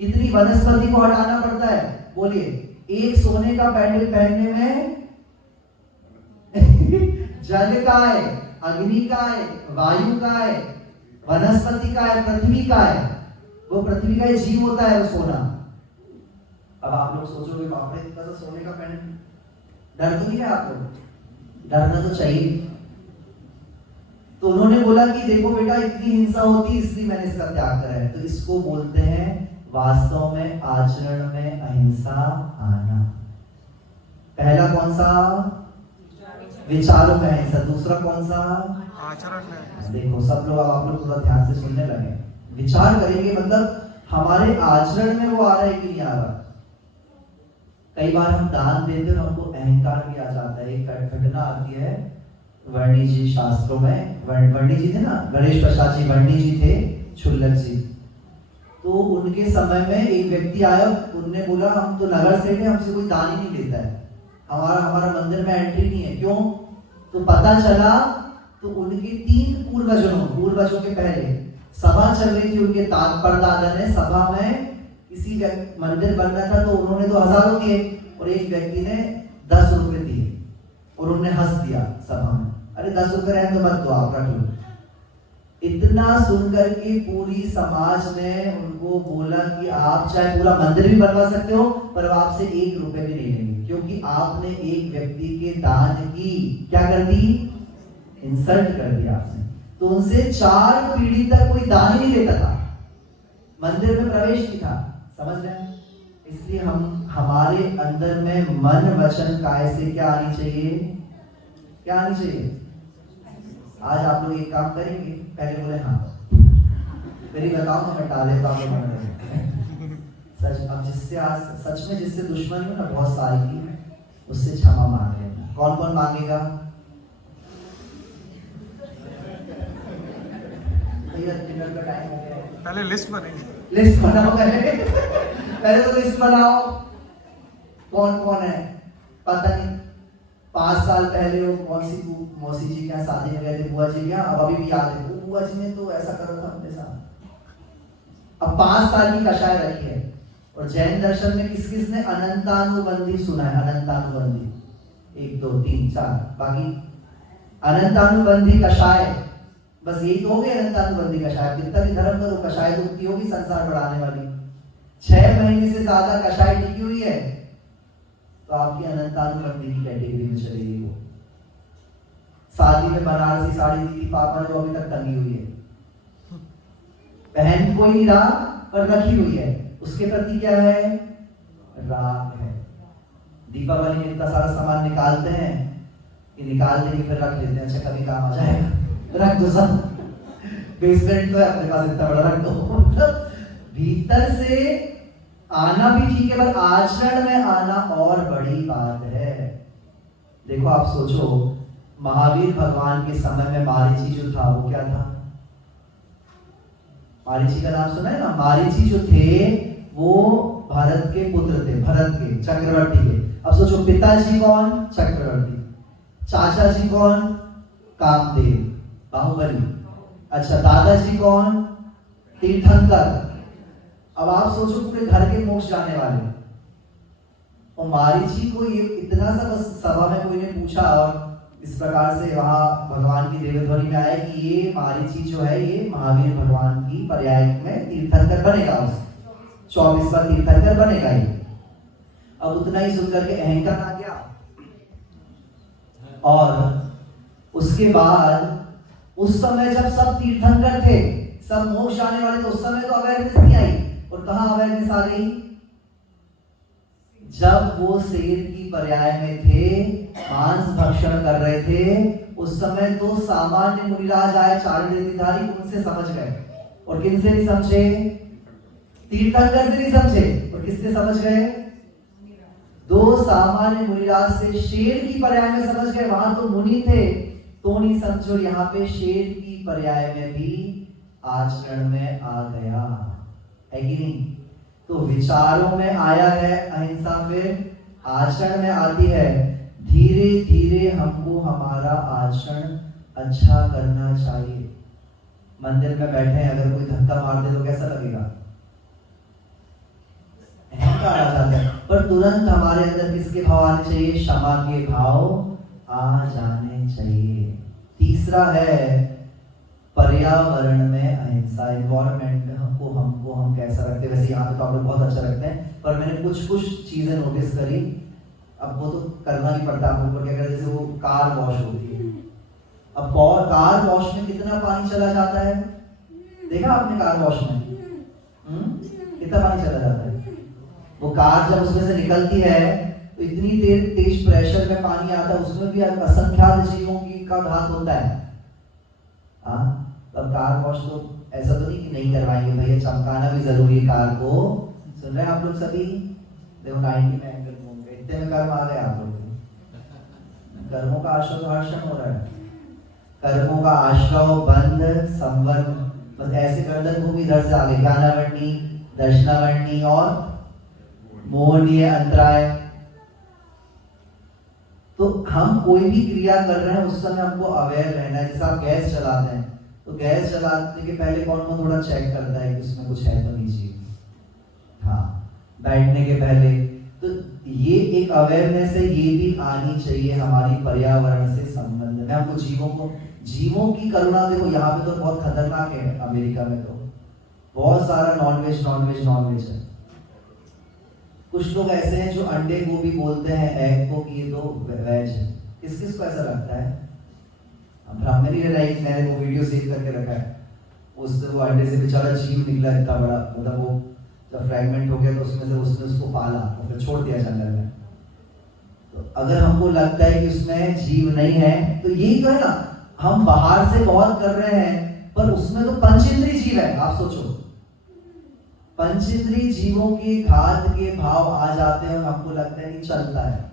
इतनी वनस्पति को हटाना पड़ता है। बोलिए, एक सोने का पैंडल पहनने में जल का है, अग्नि का है, वायु का है, वनस्पति का है, पृथ्वी का है। वो पृथ्वी का ही जीव होता है वो सोना। अब आप लोग सोचोगे बाप रे इतना सा सोने का पैंडल, डर तो नहीं है आपको? डरना तो चाहिए। तो उन्होंने बोला कि देखो बेटा इतनी हिंसा होती है इसलिए मैंने इसका त्याग करा है। तो इसको बोलते हैं वास्तव में आचरण में अहिंसा आना। पहला कौन सा? विचारों में अहिंसा। दूसरा कौन सा? आचरण में। देखो सब लोग, आप लोग थोड़ा ध्यान से सुनने लगे। विचार करेंगे मतलब हमारे आचरण में वो आ रहा है कि नहीं आ रहा। कई बार हम दान देते हैं हमको अहंकार भी आ जाता है। एक घटना आती है वर्णी जी शास्त्रों में। वर्णी जी थे ना, गणेश प्रसाद जी वर्णी जी थे, छुल्लक जी। तो उनके समय में एक व्यक्ति आया, उनने बोला हम तो नगर से थे, हमसे कोई दान ही नहीं लेता है, हमारा मंदिर में एंट्री नहीं है। क्यों? तो पता चला तो उनके 3 पूर्वजों के पहले सभा चल रही थी, उनके परदादा ने सभा में किसी मंदिर बन रहा था, तो उन्होंने तो हजारों दिए और एक व्यक्ति ने 10 रुपए दिए और उन्होंने हंस दिया सभा में, अरे 10 रुपए रहे तो मत दो, आप रख लो। इतना सुनकर के पूरी समाज ने उनको बोला कि आप चाहे पूरा मंदिर भी बनवा सकते हो पर आपसे 1 रुपए भी नहीं लेंगे, क्योंकि आपने एक व्यक्ति के दान की क्या कर दी? इंसल्ट कर दिया आपने। तो उनसे 4 पीढ़ी तक कोई दान ही नहीं लेता था, मंदिर में प्रवेश नहीं था। समझ रहे हैं? इसलिए हमारे अंदर में मन वचन काय से क्या आनी चाहिए? क्या आनी चाहिए? आज आप लोग एक काम करेंगे, पहले बोले हाँ, मेरी बताओ मैं हटा देता हूँ। सच, अब जिससे आज सच में जिससे दुश्मनी हो ना बहुत सारी की, उससे क्षमा मांग लेना। कौन कौन मांगेगा? डिनर का टाइम हो गया, पहले लिस्ट बनेगी। लिस्ट बनाओ पहले तो लिस्ट बनाओ कौन कौन है। पता नहीं 5 साल पहले वो कौन सी मौसी जी क्या शादी में गए थे, बुआ जी क्या, अब अभी भी याद है, वो बुआ जी ने तो ऐसा करा था अपने साथ। अब 5 साल की कषाय रखी है। और जैन दर्शन में किस किस ने अनंतानुबंधी सुना है? अनंतानुबंधी 1 2 3 4, बाकी अनंतानुबंधी कषाय, बस यही तो हो गया अनंतानुबंधी कषाय। कितना भी धर्म करो कषाय तो उतनी होगी संसार बढ़ाने वाली। 6 महीने से ज्यादा कषाय टिकी हुई है तो आपकी अनंतानुबंधी की कैटेगरी में चलेगी। वो शादी में बनारसी साड़ी दी थी पापा ने, वो अभी तक टंगी हुई है, पहन कोई नहीं रहा पर रखी हुई है। उसके प्रति क्या है? राग है। दीपावली में इतना सारा सामान निकालते हैं कि निकाल देंगे फिर रख लेते हैं, अच्छा कभी काम आ जाएगा, रख दो सब, बेसमेंट तो है अपने पास इतना बड़ा, रख दो। भीतर से आना भी ठीक है पर आचरण में आना और बड़ी बात है। देखो आप सोचो, महावीर भगवान के समय में मारीची जो था वो क्या था? मारीची का नाम सुना है ना? मारीची जो थे वो भरत के पुत्र थे, भरत के, चक्रवर्ती के। अब सोचो पिताजी कौन? चक्रवर्ती। चाचा जी कौन? कामदेव, बाहुबली। अच्छा दादाजी कौन? तीर्थंकर। अब आप सोचो पूरे घर के मोक्ष जाने वाले, और मारीची को ये इतना सा बस सभा में कोई ने पूछा और इस प्रकार से वहां भगवान की देवध्वनि में आया कि ये मारीची जो है ये महावीर भगवान की पर्याय में तीर्थंकर बनेगा, उस 24वां तीर्थंकर बनेगा ये। अब उतना ही सुनकर के अहंकार आ गया और उसके बाद उस समय जब सब तीर्थंकर थे, सब मोक्ष जाने वाले थे, उस समय तो अवेयरनेस नहीं आई। और कहां अवेयरनेस आ गई? जब वो शेर की पर्याय में थे, मांस भक्षण कर रहे थे, उस समय तो सामान्य मुनिराज आए, चारण उनसे समझ गए। और किनसे नहीं समझे? तीर्थंकर से नहीं समझे। और किससे समझ गए? 2 सामान्य मुनिराज से शेर की पर्याय में समझ गए। वहां तो मुनि थे तो नहीं समझो, यहाँ पे शेर की पर्याय में भी आचरण में आ गया है कि नहीं? तो विचारों में आया है अहिंसा, फिर आचरण में आती है। धीरे धीरे हमको हमारा आचरण अच्छा करना चाहिए। मंदिर में बैठे हैं, अगर कोई धक्का मार दे तो कैसा लगेगा? अहंकार आ जाता है। पर तुरंत हमारे अंदर किसके भाव आने चाहिए? क्षमा के भाव आ जाने चाहिए। तीसरा है पर्यावरण में अहिंसा। एनवायरमेंट हमको हम कैसा रखते हैं, वैसे यहाँ पे तो आप लोग बहुत अच्छा रखते हैं, पर मैंने कुछ चीजें नोटिस करी। अब वो तो करना ही पड़ता है हम लोग को, क्या कहते हैं, जैसे वो कार वॉश होती है। अब कार वॉश में कितना पानी चला जाता है, देखा आपने कार वॉश में? कितना पानी चला जाता है? वो कार जब उसमें से निकलती है तो इतनी तेज प्रेशर में पानी आता है, उसमें भी असंख्यात जीवों का घात होता है। तब कार वॉश तो ऐसा तो नहीं कि नहीं करवाएंगे भैया, चमकाना भी जरूरी है कार को। सुन रहे हैं आप लोग सभी? देखो 90 में एंगल घूम गए, इतने में कर्म आ गए आप लोग के। कर्मों का आश्रव हर्षण हो रहा है। कर्मों का आश्रव बंध संवर, बस ऐसे गर्दन को भी इधर से आगे ज्ञानावरणी, दर्शनावरणी और मोहनीय अंतराय। तो हम कोई भी क्रिया कर रहे हैं उस समय हमको अवेयर रहना है। जैसे आप गैस चलाते हैं तो गैस चलाने के पहले कौन थोड़ा चेक करता है कि उसमें कुछ है तो नहीं चाहिए। हाँ, बैठने के पहले। तो ये एक अवेयरनेस है, ये भी आनी चाहिए हमारी पर्यावरण से संबंध में। हमको जीवों की करुणा, देखो यहाँ पे तो बहुत खतरनाक है। अमेरिका में तो बहुत सारा नॉनवेज है। कुछ लोग ऐसे हैं जो अंडे को भी बोलते हैं एग को कि ये तो वेज है। किस को ऐसा लगता है? ब्राह्मणी ने राइट, मैंने वो वीडियो सेव करके रखा है। उससे वो अंडे से बेचारा जीव निकला इतना बड़ा, मतलब वो जब फ्रैगमेंट हो गया तो उसमें से उसने उसको पाला और फिर छोड़ दिया जंगल में। तो अगर हमको लगता है कि उसमें जीव नहीं है तो यही तो है ना, हम बाहर से बहुत कर रहे हैं पर उसमें तो पंचेंद्रीय जीव है। आप सोचो, पंचेंद्रीय जीवों के घात के भाव आ जाते हैं और हमको लगता है कि चलता है।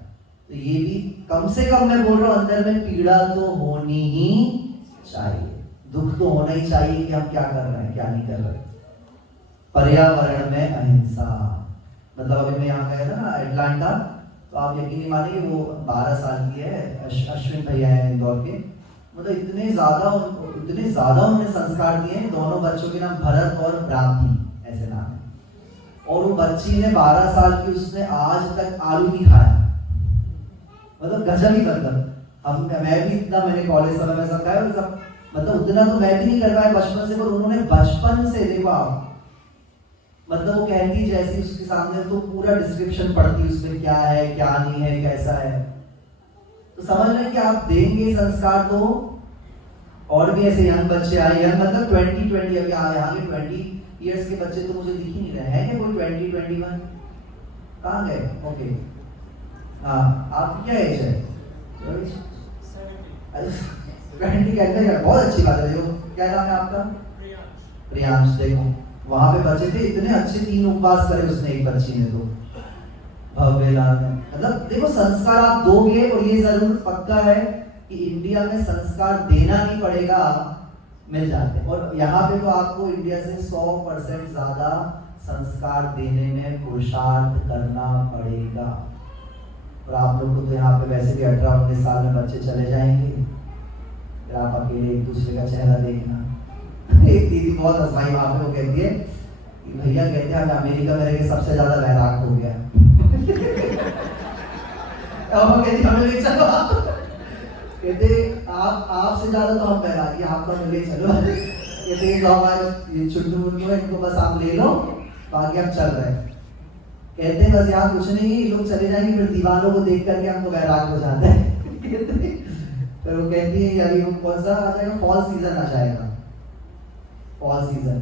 तो ये भी कम से कम मैं बोल रहा हूं, अंदर में पीड़ा तो होनी ही चाहिए, दुख तो होना ही चाहिए कि हम क्या कर रहे हैं क्या नहीं कर रहे। पर्यावरण में अहिंसा, मतलब अभी मैं यहाँ गया था ना एटलांटा, तो आप यकीन नहीं मानेंगे, वो 12 साल की है, अश्विन भैया है इंदौर के। मतलब इतने ज्यादा उन्होंने संस्कार दिए हैं। दोनों बच्चों के नाम भरत और ब्राह्मी ऐसे नाम है। और वो बच्ची ने 12 साल की, उसने आज तक आलू नहीं खाया। मतलब गजब ही, मतलब मैं भी इतना, मैंने कॉलेज समय में सब खाया और सब, मतलब उतना तो मैं भी नहीं कर पाया बचपन से, पर उन्होंने बचपन से, देखो आप, मतलब वो कहती जैसी उसके सामने तो पूरा डिस्क्रिप्शन पढ़ती उसमें क्या है क्या नहीं है कैसा है। तो समझ रहे कि आप देंगे संस्कार तो और भी ऐसे यंग बच्चे आए, यंग मतलब 20 अभी यहाँ के 20 इयर्स के बच्चे तो मुझे दिख ही नहीं रहे हैं। क्या कोई 20-21 कहाँ गए? ओके, हाँ, आपकी क्या एज है? 20 कहते हैं, बहुत अच्छी बात है। देखो क्या नाम है आपका? प्रियांश। देखो वहां पे बच्चे थे, इतने अच्छे 3 उपवास करे उसने, एक बच्ची ने तो भव्य लाल। मतलब देखो संस्कार आप दोगे, और ये जरूर पक्का है कि इंडिया में संस्कार देना नहीं पड़ेगा, मिल जाते हैं। और यहाँ पे तो आपको इंडिया से 100% ज्यादा संस्कार देने में पुरुषार्थ करना पड़ेगा। और आप लोग को तो यहाँ पे वैसे भी 18-19 साल में बच्चे चले जाएंगे, फिर आप अकेले एक दूसरे का चेहरा देखना। एक दीदी बहुत हंसवाई वहां पे, वो कहती है कि भैया कहते हैं अमेरिका में रहकर सबसे ज्यादा वैराग हो गया। और कहती हमें ले चलो, कहते आपसे ज्यादा तो हम वैरागी, आपको हमें ले चलो। कहते हैं हमारे चुन्नू मुन्नू है, इनको बस आप ले लो, बाकी हम चल रहे हैं। कहते हैं बस यहाँ कुछ नहीं, ये लोग चले जाएंगे, फिर दीवारों को देख करके हमको वैराग हो जाता है। फिर वो कहती है यार ये कौन सा आ जाएगा, फॉल सीजन आ जाएगा, फॉल सीजन।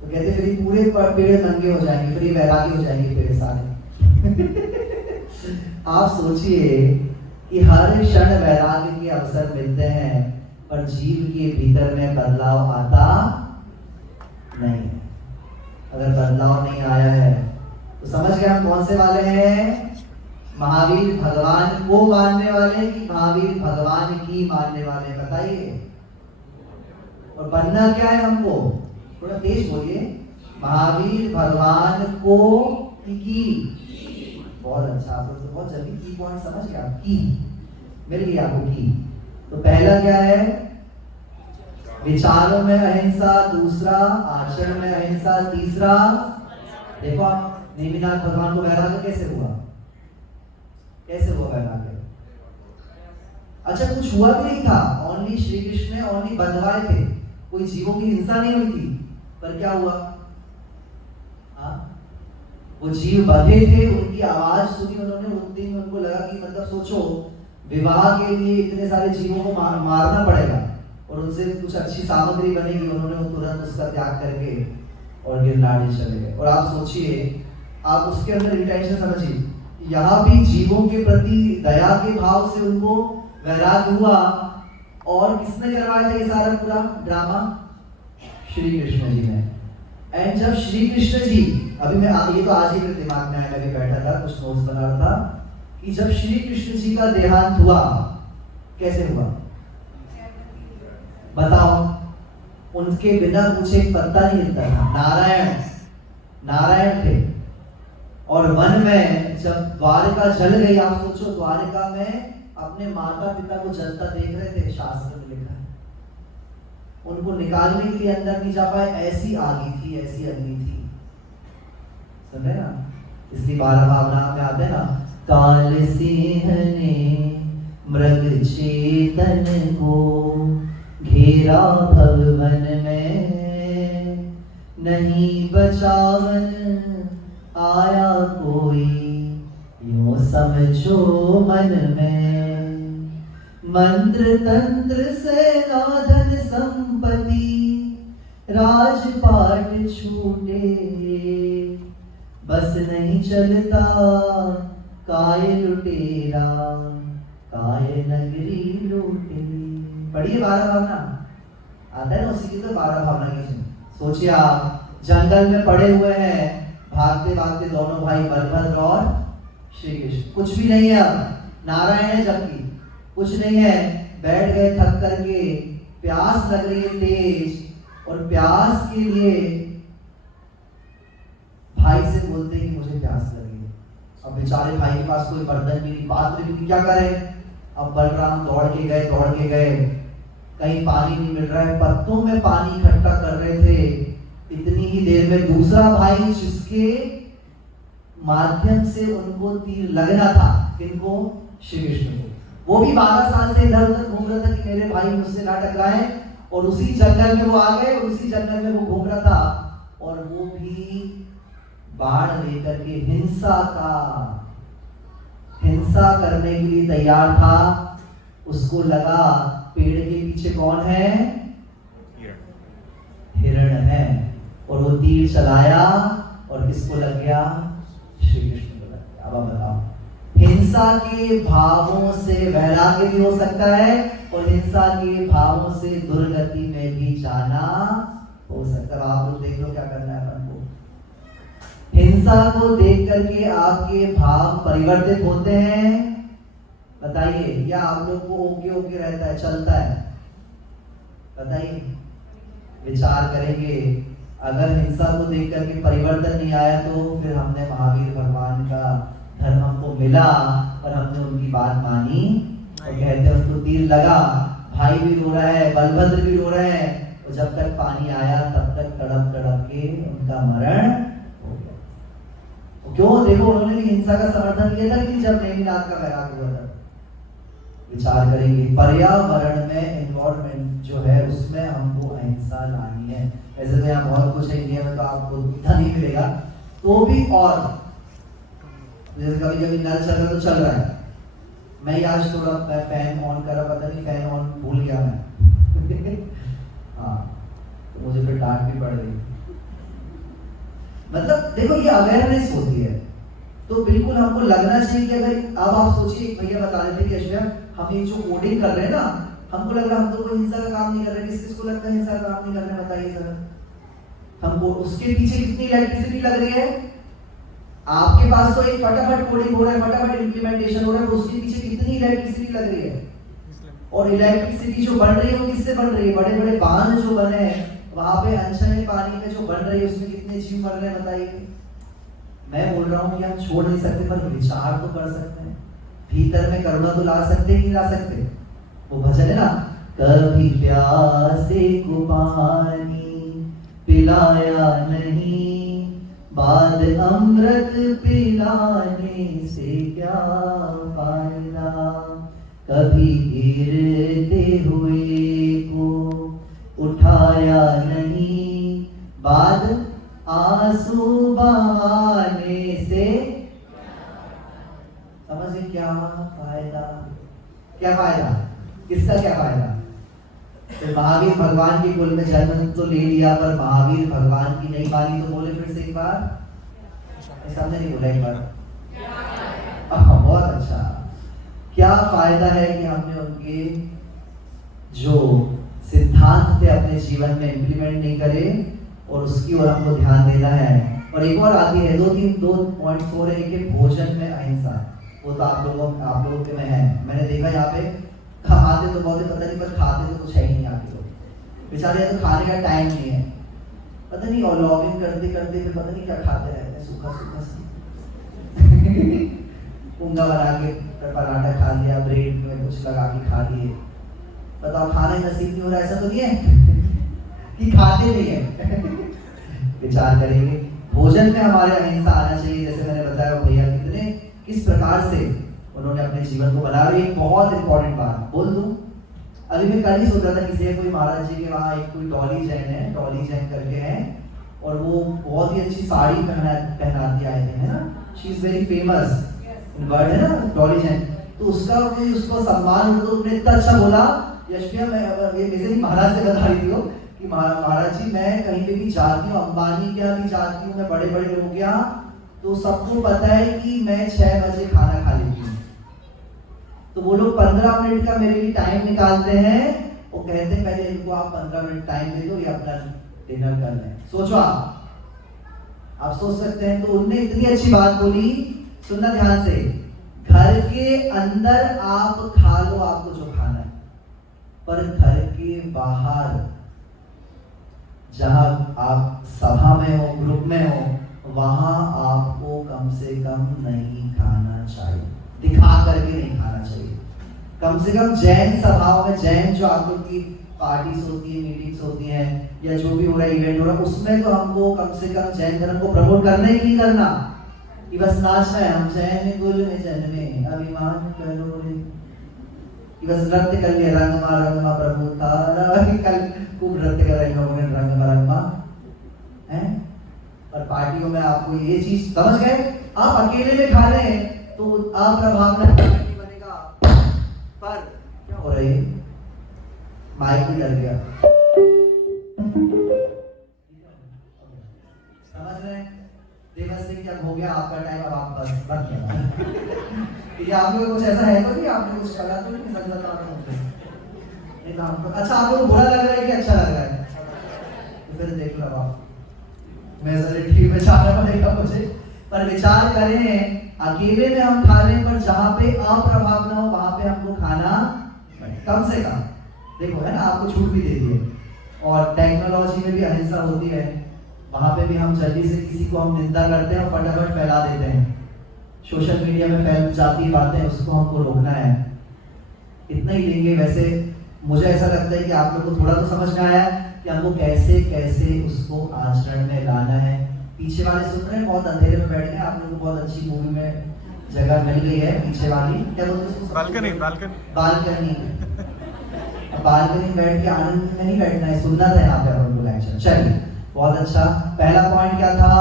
तो कहते फिर पूरे पेड़ नंगे हो जाएंगे, फिर ये वैरागी हो जाएंगे पेड़ सारे। आप सोचिए कि हर क्षण वैराग्य के अवसर मिलते हैं, पर जीव के भीतर में बदलाव आता नहीं। अगर बदलाव नहीं आया है तो समझ गए हम कौन से वाले हैं? महावीर भगवान को मानने वाले कि महावीर भगवान की मानने वाले? बताइए। और बनना क्या है हमको? थोड़ा तेज बोलिए। महावीर भगवान को की। बहुत अच्छा, आप लोग तो बहुत जल्दी की पॉइंट समझ गए। आप की मिल गई आपको की। तो पहला क्या है? विचारों में अहिंसा, दूसरा आचरण में अहिंसा, तीसरा देखो आप नेमिनाथ भगवान को वैराग्य कैसे हुआ? कैसे हुआ वैराग्य? अच्छा, कुछ हुआ भी नहीं था, ओनली श्री कृष्ण ओनली बंधवाए थे, कोई जीवों की हिंसा नहीं हुई थी, पर क्या हुआ? वो जीव बंधे थे, उनकी आवाज सुनी उन्होंने, उस दिन उनको लगा कि मतलब सोचो, विवाह के लिए इतने सारे जीवों को मारना पड़ेगा और उनसे कुछ अच्छी सामग्री बनेगी, उन्होंने वो तुरंत उसका त्याग करके और गिरनारी चले गए। और आप सोचिए, आप उसके अंदर इंटेंशन समझिए, यहाँ भी जीवों के प्रति दया के भाव से उनको वैराग्य हुआ, और किसने करवाया था ये सारा पूरा ड्रामा? श्री कृष्ण जी ने। एंड जब श्री कृष्ण जी, अभी मैं ये तो आज ही मेरे दिमाग में आया, मैं भी बैठा था कुछ नोट्स बना रहा था कि जब श्री कृष्ण जी का देहांत हुआ, कैसे हुआ बताओ? उनके बिना पूछे एक पत्ता नहीं हिलता था, नारायण थे। और वन में जब द्वारका जल गई, आप सोचो, द्वारका में अपने माता पिता को जलता देख रहे थे, शास्त्र में लिखा है, उनको निकालने के लिए अंदर नहीं जा पाए, ऐसी आगी थी, ऐसी अग्नि थी, समझे ना? इसलिए 12 भावना में आते हैं ना, काल सिंह ने मृग चेतन को घेरा भवन में, नहीं बचावन आया कोई, यूं समझो मन में, मंत्र तंत्र से धन संपत्ति, राजपाट छूटे, बस नहीं चलता काय लुटेरा, काय नगरी लूटे। पढ़िए 12 भावना, आता है ना उसी की, तो 12 भावना की सोचिए, आप जंगल में पड़े हुए हैं, भागते भागते दोनों भाई बलभद्र और श्री कृष्ण, कुछ भी नहीं है, अब नारायण है जबकि कुछ नहीं है, बैठ गए थक करके, प्यास लग रही है तेज, और प्यास के लिए भाई से बोलते हैं कि मुझे प्यास लगी है। अब बेचारे भाई के पास कोई बर्तन भी नहीं, पात्र भी नहीं, क्या करें? अब बलराम दौड़ के गए, कहीं पानी नहीं मिल रहा है, पत्तों में पानी इकट्ठा कर रहे थे। इतनी ही देर में दूसरा भाई, जिसके माध्यम से उनको तीर लगना था, किनको? श्री कृष्ण को, वो भी 12 साल से इधर उधर घूम रहा था कि मेरे भाई मुझसे ना टकराए, और उसी जंगल में वो आ गए, और उसी जंगल में वो घूम रहा था, और वो भी बाण लेकर के हिंसा करने के लिए तैयार था। उसको लगा पेड़ के पीछे कौन है? हिरण है, और वो तीर चलाया, और किसको लग गया? श्री कृष्ण को लग गया। अब आप बताओ, हिंसा के भावों से वैराग्य भी हो सकता है, और हिंसा के भावों से दुर्गति में भी जाना हो सकता है। आप लोग देख लो क्या करना है अपन को। हिंसा को देख करके आपके भाव परिवर्तित होते हैं, बताइए, या आप लोग को ओके रहता है, चलता है? बताइए, विचार करेंगे। अगर हिंसा को देख करके परिवर्तन नहीं आया, तो फिर हमने महावीर भगवान का धर्म हमको मिला, और हमने उनकी बात मानी, और कहते हैं उसको तीर लगा, भाई भी रो रहा है, बलभद्र भी रो रहे हैं, और जब तक पानी आया तब तक तड़प तड़प के उनका मरण हो गया। क्यों? देखो, उन्होंने भी हिंसा का समर्थन किया था, लेकिन जब नेमिनाथ का वैराग्य हुआ था। विचार करेंगे, पर्यावरण में, एनवायरमेंट जो है, उसमें हमको अहिंसा लानी है। ऐसे तो यहाँ बहुत कुछ है, इंडिया में तो आपको इतना नहीं मिलेगा, तो भी, और जैसे कभी कभी नल चल रहा तो चल रहा है, मैं आज थोड़ा फैन ऑन करा, पता नहीं फैन ऑन भूल गया मैं हाँ, तो मुझे फिर डांट भी पड़ गई। मतलब देखो, ये अवेयरनेस होती है, तो बिल्कुल हमको लगना चाहिए कि अगर, अब आप सोचिए, भैया बता रहे थे कि अश्विन, हम ये जो कोडिंग कर रहे हैं ना, हमको लग रहा है हम तो कोई हिंसा का काम नहीं कर रहे। किसको लगता है हिंसा का काम नहीं कर रहे? बताइए सर। हमको उसके पीछे कितनी इलेक्ट्रिसिटी लग रही है? आपके पास तो एक फटाफट कोडिंग हो रहा है, फटाफट इंप्लीमेंटेशन हो रहा है, उसके पीछे कितनी इलेक्ट्रिसिटी लग रही है? और इलेक्ट्रिसिटी जो बन रही है वो किससे बन रही है? बड़े बड़े बांध जो बने हैं, वहां पे अनछने पानी में जो बन रही है, उसमें कितने जीव मर रहे हैं? बताइए। मैं बोल रहा हूँ कि हम छोड़ नहीं सकते, पर विचार तो कर सकते हैं, भीतर में करुणा तो ला सकते ही नहीं ला सकते। वो भजन है ना, कभी प्यासे को पानी पिलाया नहीं, बाद अमृत पिलाने से क्या फायदा, कभी गिरते हुए को उठाया नहीं, बाद आंसू बहाने से समझे क्या फायदा। क्या फायदा, किसका क्या फायदा। तो महावीर भगवान के कुल में जन्म तो ले लिया, पर महावीर भगवान की नहीं मानी, तो बोले फिर से एक बार, समझे नहीं बोला एक बार। बहुत अच्छा। क्या फायदा है कि हमने उनके जो सिद्धांत थे अपने जीवन में इम्प्लीमेंट नहीं करे, और उसकी ओर हमको ध्यान देना है। और एक और आती है, दो पॉइंट्स हो रहे हैं कि भोजन में अहिंसा, वो तो आप लोगों के में है। मैंने देखा यहाँ पे खाते तो बहुत पता नहीं, पर खाते तो कुछ है ही नहीं। आपके लोग बेचारे तो खाने का टाइम नहीं है, पता नहीं, और लॉग इन करते करते फिर पता नहीं क्या खाते रहते हैं, सूखा सूखा पुंगा बना के पराठा खा लिया, ब्रेड में कुछ लगा के खा लिए। बताओ, खाना ही नसीब नहीं हो रहा, ऐसा तो नहीं है कि खाते नहीं है। विचार करेंगे, भोजन में हमारे अहिंसा आना चाहिए। जैसे मैंने बताया भैया किस प्रकार से उन्होंने अपने जीवन को बना रही। एक बहुत इंपॉर्टेंट बात बोल दूं, अभी मैं कल ही सोच रहा था, किसी कोई महाराज जी के वहाँ एक कोई डॉली जैन है, डॉली जैन करके है, और वो बहुत ही अच्छी साड़ी पहनाती आए थे, है ना, she is very famous in world, है ना डॉली जैन। तो उसको सम्मान, तो उन्होंने इतना अच्छा बोला, यशप्रिया, मैं ये मेरे महाराज से बता रही थी वो कि महाराज जी मैं कहीं पे भी जाती हूँ, अंबानी के यहाँ भी जाती हूँ, मैं बड़े बड़े लोगों के यहाँ, तो सबको पता है कि मैं 6 बजे खाना खा लेती हूँ। तो वो लोग 15 मिनट का मेरे लिए टाइम निकालते हैं, वो कहते हैं पहले इनको आप 15 मिनट टाइम दे दो, ये अपना डिनर कर लें। सोचो आप सोच सकते हैं। तो उनने इतनी अच्छी बात बोली, सुनना ध्यान से, घर के अंदर आप खा लो आपको जो खाना है, पर घर के बाहर जहां आप सभा में हो, ग्रुप में हो, वहां आपको कम से कम नहीं खाना चाहिए, दिखा करके नहीं खाना चाहिए। कम से कम जैन सभाओं में, जैन जो आप लोग की पार्टीज होती है, मीटिंग्स होती हैं, या जो भी हो रहा है, इवेंट हो रहा है, उसमें तो हमको कम से कम जैन धर्म को प्रमोट करना ही नहीं करना कि बस नाचना है, हम जैन कुल में जन्मे अभिमान करो रे, कि बस नृत्य कर लिया, रंगमा प्रभु तारा, कल खूब नृत्य कर रहे लोगों ने, रंगमा है। और पार्टियों में आपको ये चीज समझ गए, आप अकेले में खा रहे हैं तो अप्रभाव नहीं बनेगा। पर क्या हो रही है, माइक भी डर गया, समझ रहे हैं। देवस सिंह क्या हो गया आपका टाइम, अब आप बस बंद किया। ये आप लोग कुछ ऐसा है तो नहीं, आपने कुछ करा तो नहीं, सच बता रहे हो। अच्छा, आप लोग बुरा लग रहा है कि अच्छा लग रहा है, तो फिर देख लो आप, मैं ठीक विचार पड़ेगा मुझे। पर विचार करें, अकेले में हम खा रहे हैं, पर जहाँ पे अप्रभाव ना हो वहां पे हमको खाना कम से कम, देखो है ना, आपको छूट भी दे दिए। और टेक्नोलॉजी में भी अहिंसा होती है, वहां पे भी हम जल्दी से किसी को हम निंदा करते हैं और फटाफट फैला देते हैं, सोशल मीडिया में फैल जाती बातें, उसको हमको रोकना है। इतना ही लेंगे। वैसे मुझे ऐसा लगता है कि आप लोग को थोड़ा तो समझ में आया कि हमको कैसे कैसे उसको आचरण में लाना है। पीछे वाले सुन रहे हैं, बहुत अंधेरे में बैठ गए, आप लोग को बहुत अच्छी मूवी में जगह मिल गई है, पीछे वाली क्या बोलते हैं, बालकनी बालकनी बैठ के आनंद में नहीं बैठना है, सुनना था यहाँ पे अपन को लेक्चर। चलिए, बहुत अच्छा। पहला पॉइंट क्या था,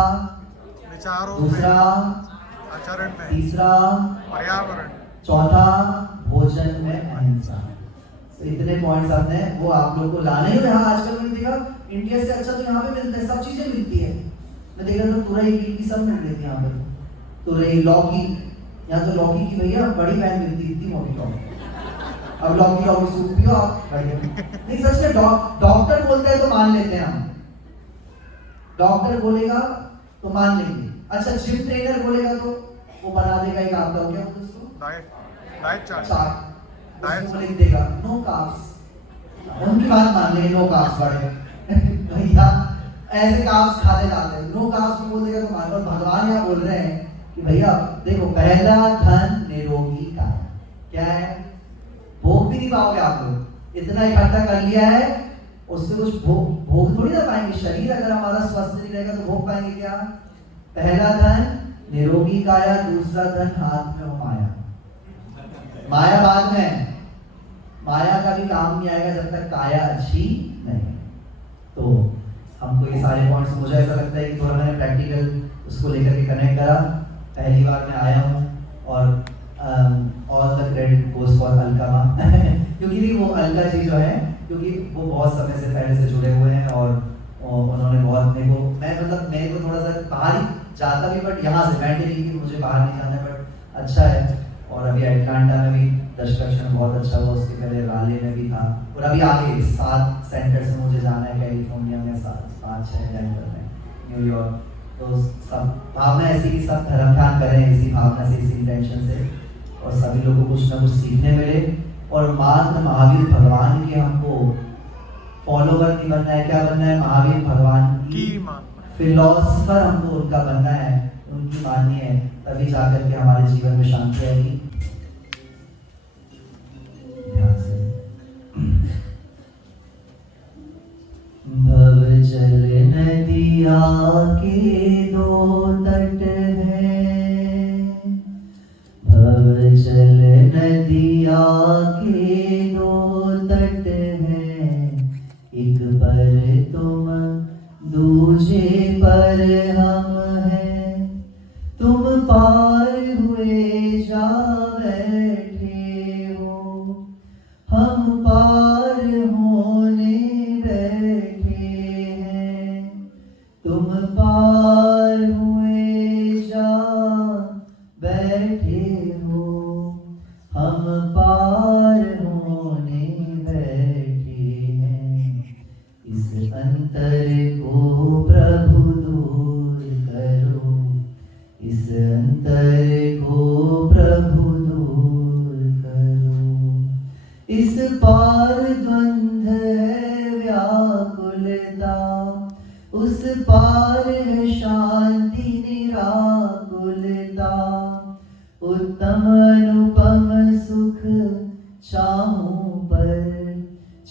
विचारों, दूसरा आचरण में, तीसरा पर्यावरण, चौथा भोजन में अहिंसा। तो इतने पॉइंट्स आपने वो आप लोग को लाने ही। यहाँ आजकल मैंने देखा इंडिया से अच्छा तो यहाँ पे मिलता है, सब चीजें मिलती है। मैं देख रहा था तुरई की सब मिल रही थी यहाँ पे, तुरई, लौकी, यहाँ तो लौकी की भैया बड़ी बहन मिलती, इतनी मोटी लौकी। अब लौकी सूप पियो आप, नहीं सच में, डॉक्टर बोलता है तो मान लेते हैं हम, डॉक्टर बोलेगा तो मान लेंगे। अच्छा, जिम ट्रेनर बोलेगा तो वो बना देगा एक आपका, क्या बोलते हैं उसको, डाइट चार्ट, उसको लिख देगा नो कार्ब्स, उनकी बात मान लेंगे, नो कार्ब्स बड़े भैया ऐसे कार्ब्स खाते जाते हैं, नो कार्ब्स बोल देगा तो मान लो। भगवान यहाँ बोल रहे हैं कि भैया देखो, पहला धन निरोगी का क्या है, भोग भी नहीं पाओगे आप लोग, इतना इकट्ठा कर लिया है, उससे कुछ भोग थोड़ी ना पाएंगे। शरीर अगर हमारा स्वस्थ नहीं रहेगा तो भोग पाएंगे क्या, पहला धन निरोगी काया, दूसरा धन हाथ में हो माया। माया बाद में है, माया का भी काम नहीं आएगा जब तक काया अच्छी नहीं। तो हमको ये सारे पॉइंट्स, मुझे ऐसा लगता है कि थोड़ा मैंने प्रैक्टिकल उसको लेकर के कनेक्ट करा। पहली बार मैं आया हूँ और all the credit goes for Alka माँ क्योंकि वो अलका जी जो है, क्योंकि वो बहुत समय से पहले से जुड़े हुए हैं और उन्होंने बहुत मेरे को थोड़ा सा बाहर ही जाता भी, बट यहाँ से मैंने नहीं कि मुझे बाहर नहीं जाना, बट अच्छा है। और अभी एटलांटा में भी दर्शन बहुत अच्छा हुआ, उसके पहले राले में भी था, और अभी आगे 7 सेंटर से मुझे जाना है कैलिफोर्निया में, 5-6 डेनवर में, न्यूयॉर्क। तो सब भावना ऐसी कि सब धर्म ध्यान करें इसी भावना से, इसी इंटेंशन से, और सभी लोगों को कुछ ना कुछ सीखने मिले। और मात्र महावीर भगवान के हमको फॉलोवर नहीं बनना है, क्या बनना है? महावीर भगवान की फिलोसफर हमको उनका बनना है, उनकी माननी है, तभी जाकर के हमारे जीवन में शांति आएगी। ध्यान से। भव जल नदिया के 2 तट हैं, भव जल नदिया के 2 तट हैं, एक पर तुम दूजे पर हम हैं, तुम पार हुए जा बैठे हो, हम पार होने बैठे हैं, तुम पार हुए जा बैठे हो, हम पार होने बैठे हैं। इस अंतर को प्रभु दूर करो, इस अंतर को प्रभु दूर करो। इस पार द्वंद्व है व्याकुलता, उस पार है शांति निराकुलता, उत्तम अनुपम सुख चाहूं पर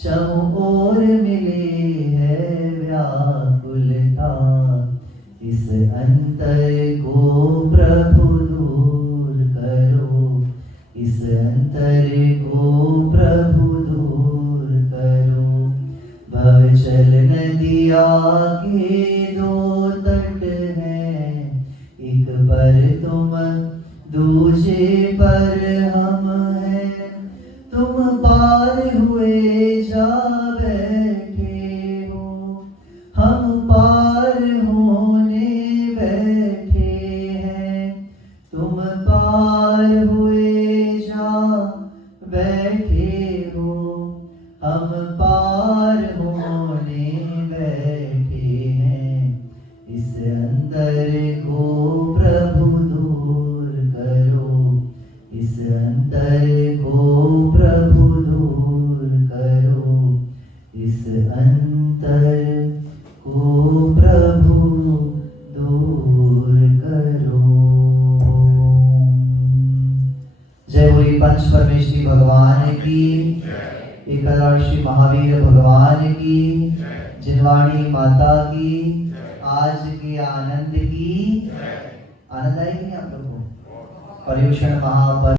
चहुं ओर मिले है व्याकुलता। इस अंतर को प्रभु दूर करो, इस अंतर को प्रभु दूर करो। भव जल नदिया के 2 तट हैं, एक पर तुम दूजे पर हम हैं, तुम पार हुए जा बैठे हो, हम पार होने बैठे हैं, तुम पार हुए जा बैठे हो, हम पार होने बैठे हैं। इस अंतर को प्रभु दूर करो, इस अंतर को प्रभु दूर करो, इस अंतर को प्रभु दूर करो। जय बोली पंच परमेश्वरी भगवान की, एकरार श्री महावीर भगवान की, जिनवाणी माता की, आज के आनंद की। आनंद आएगी आप लोगों को? पर्युषण महापर्व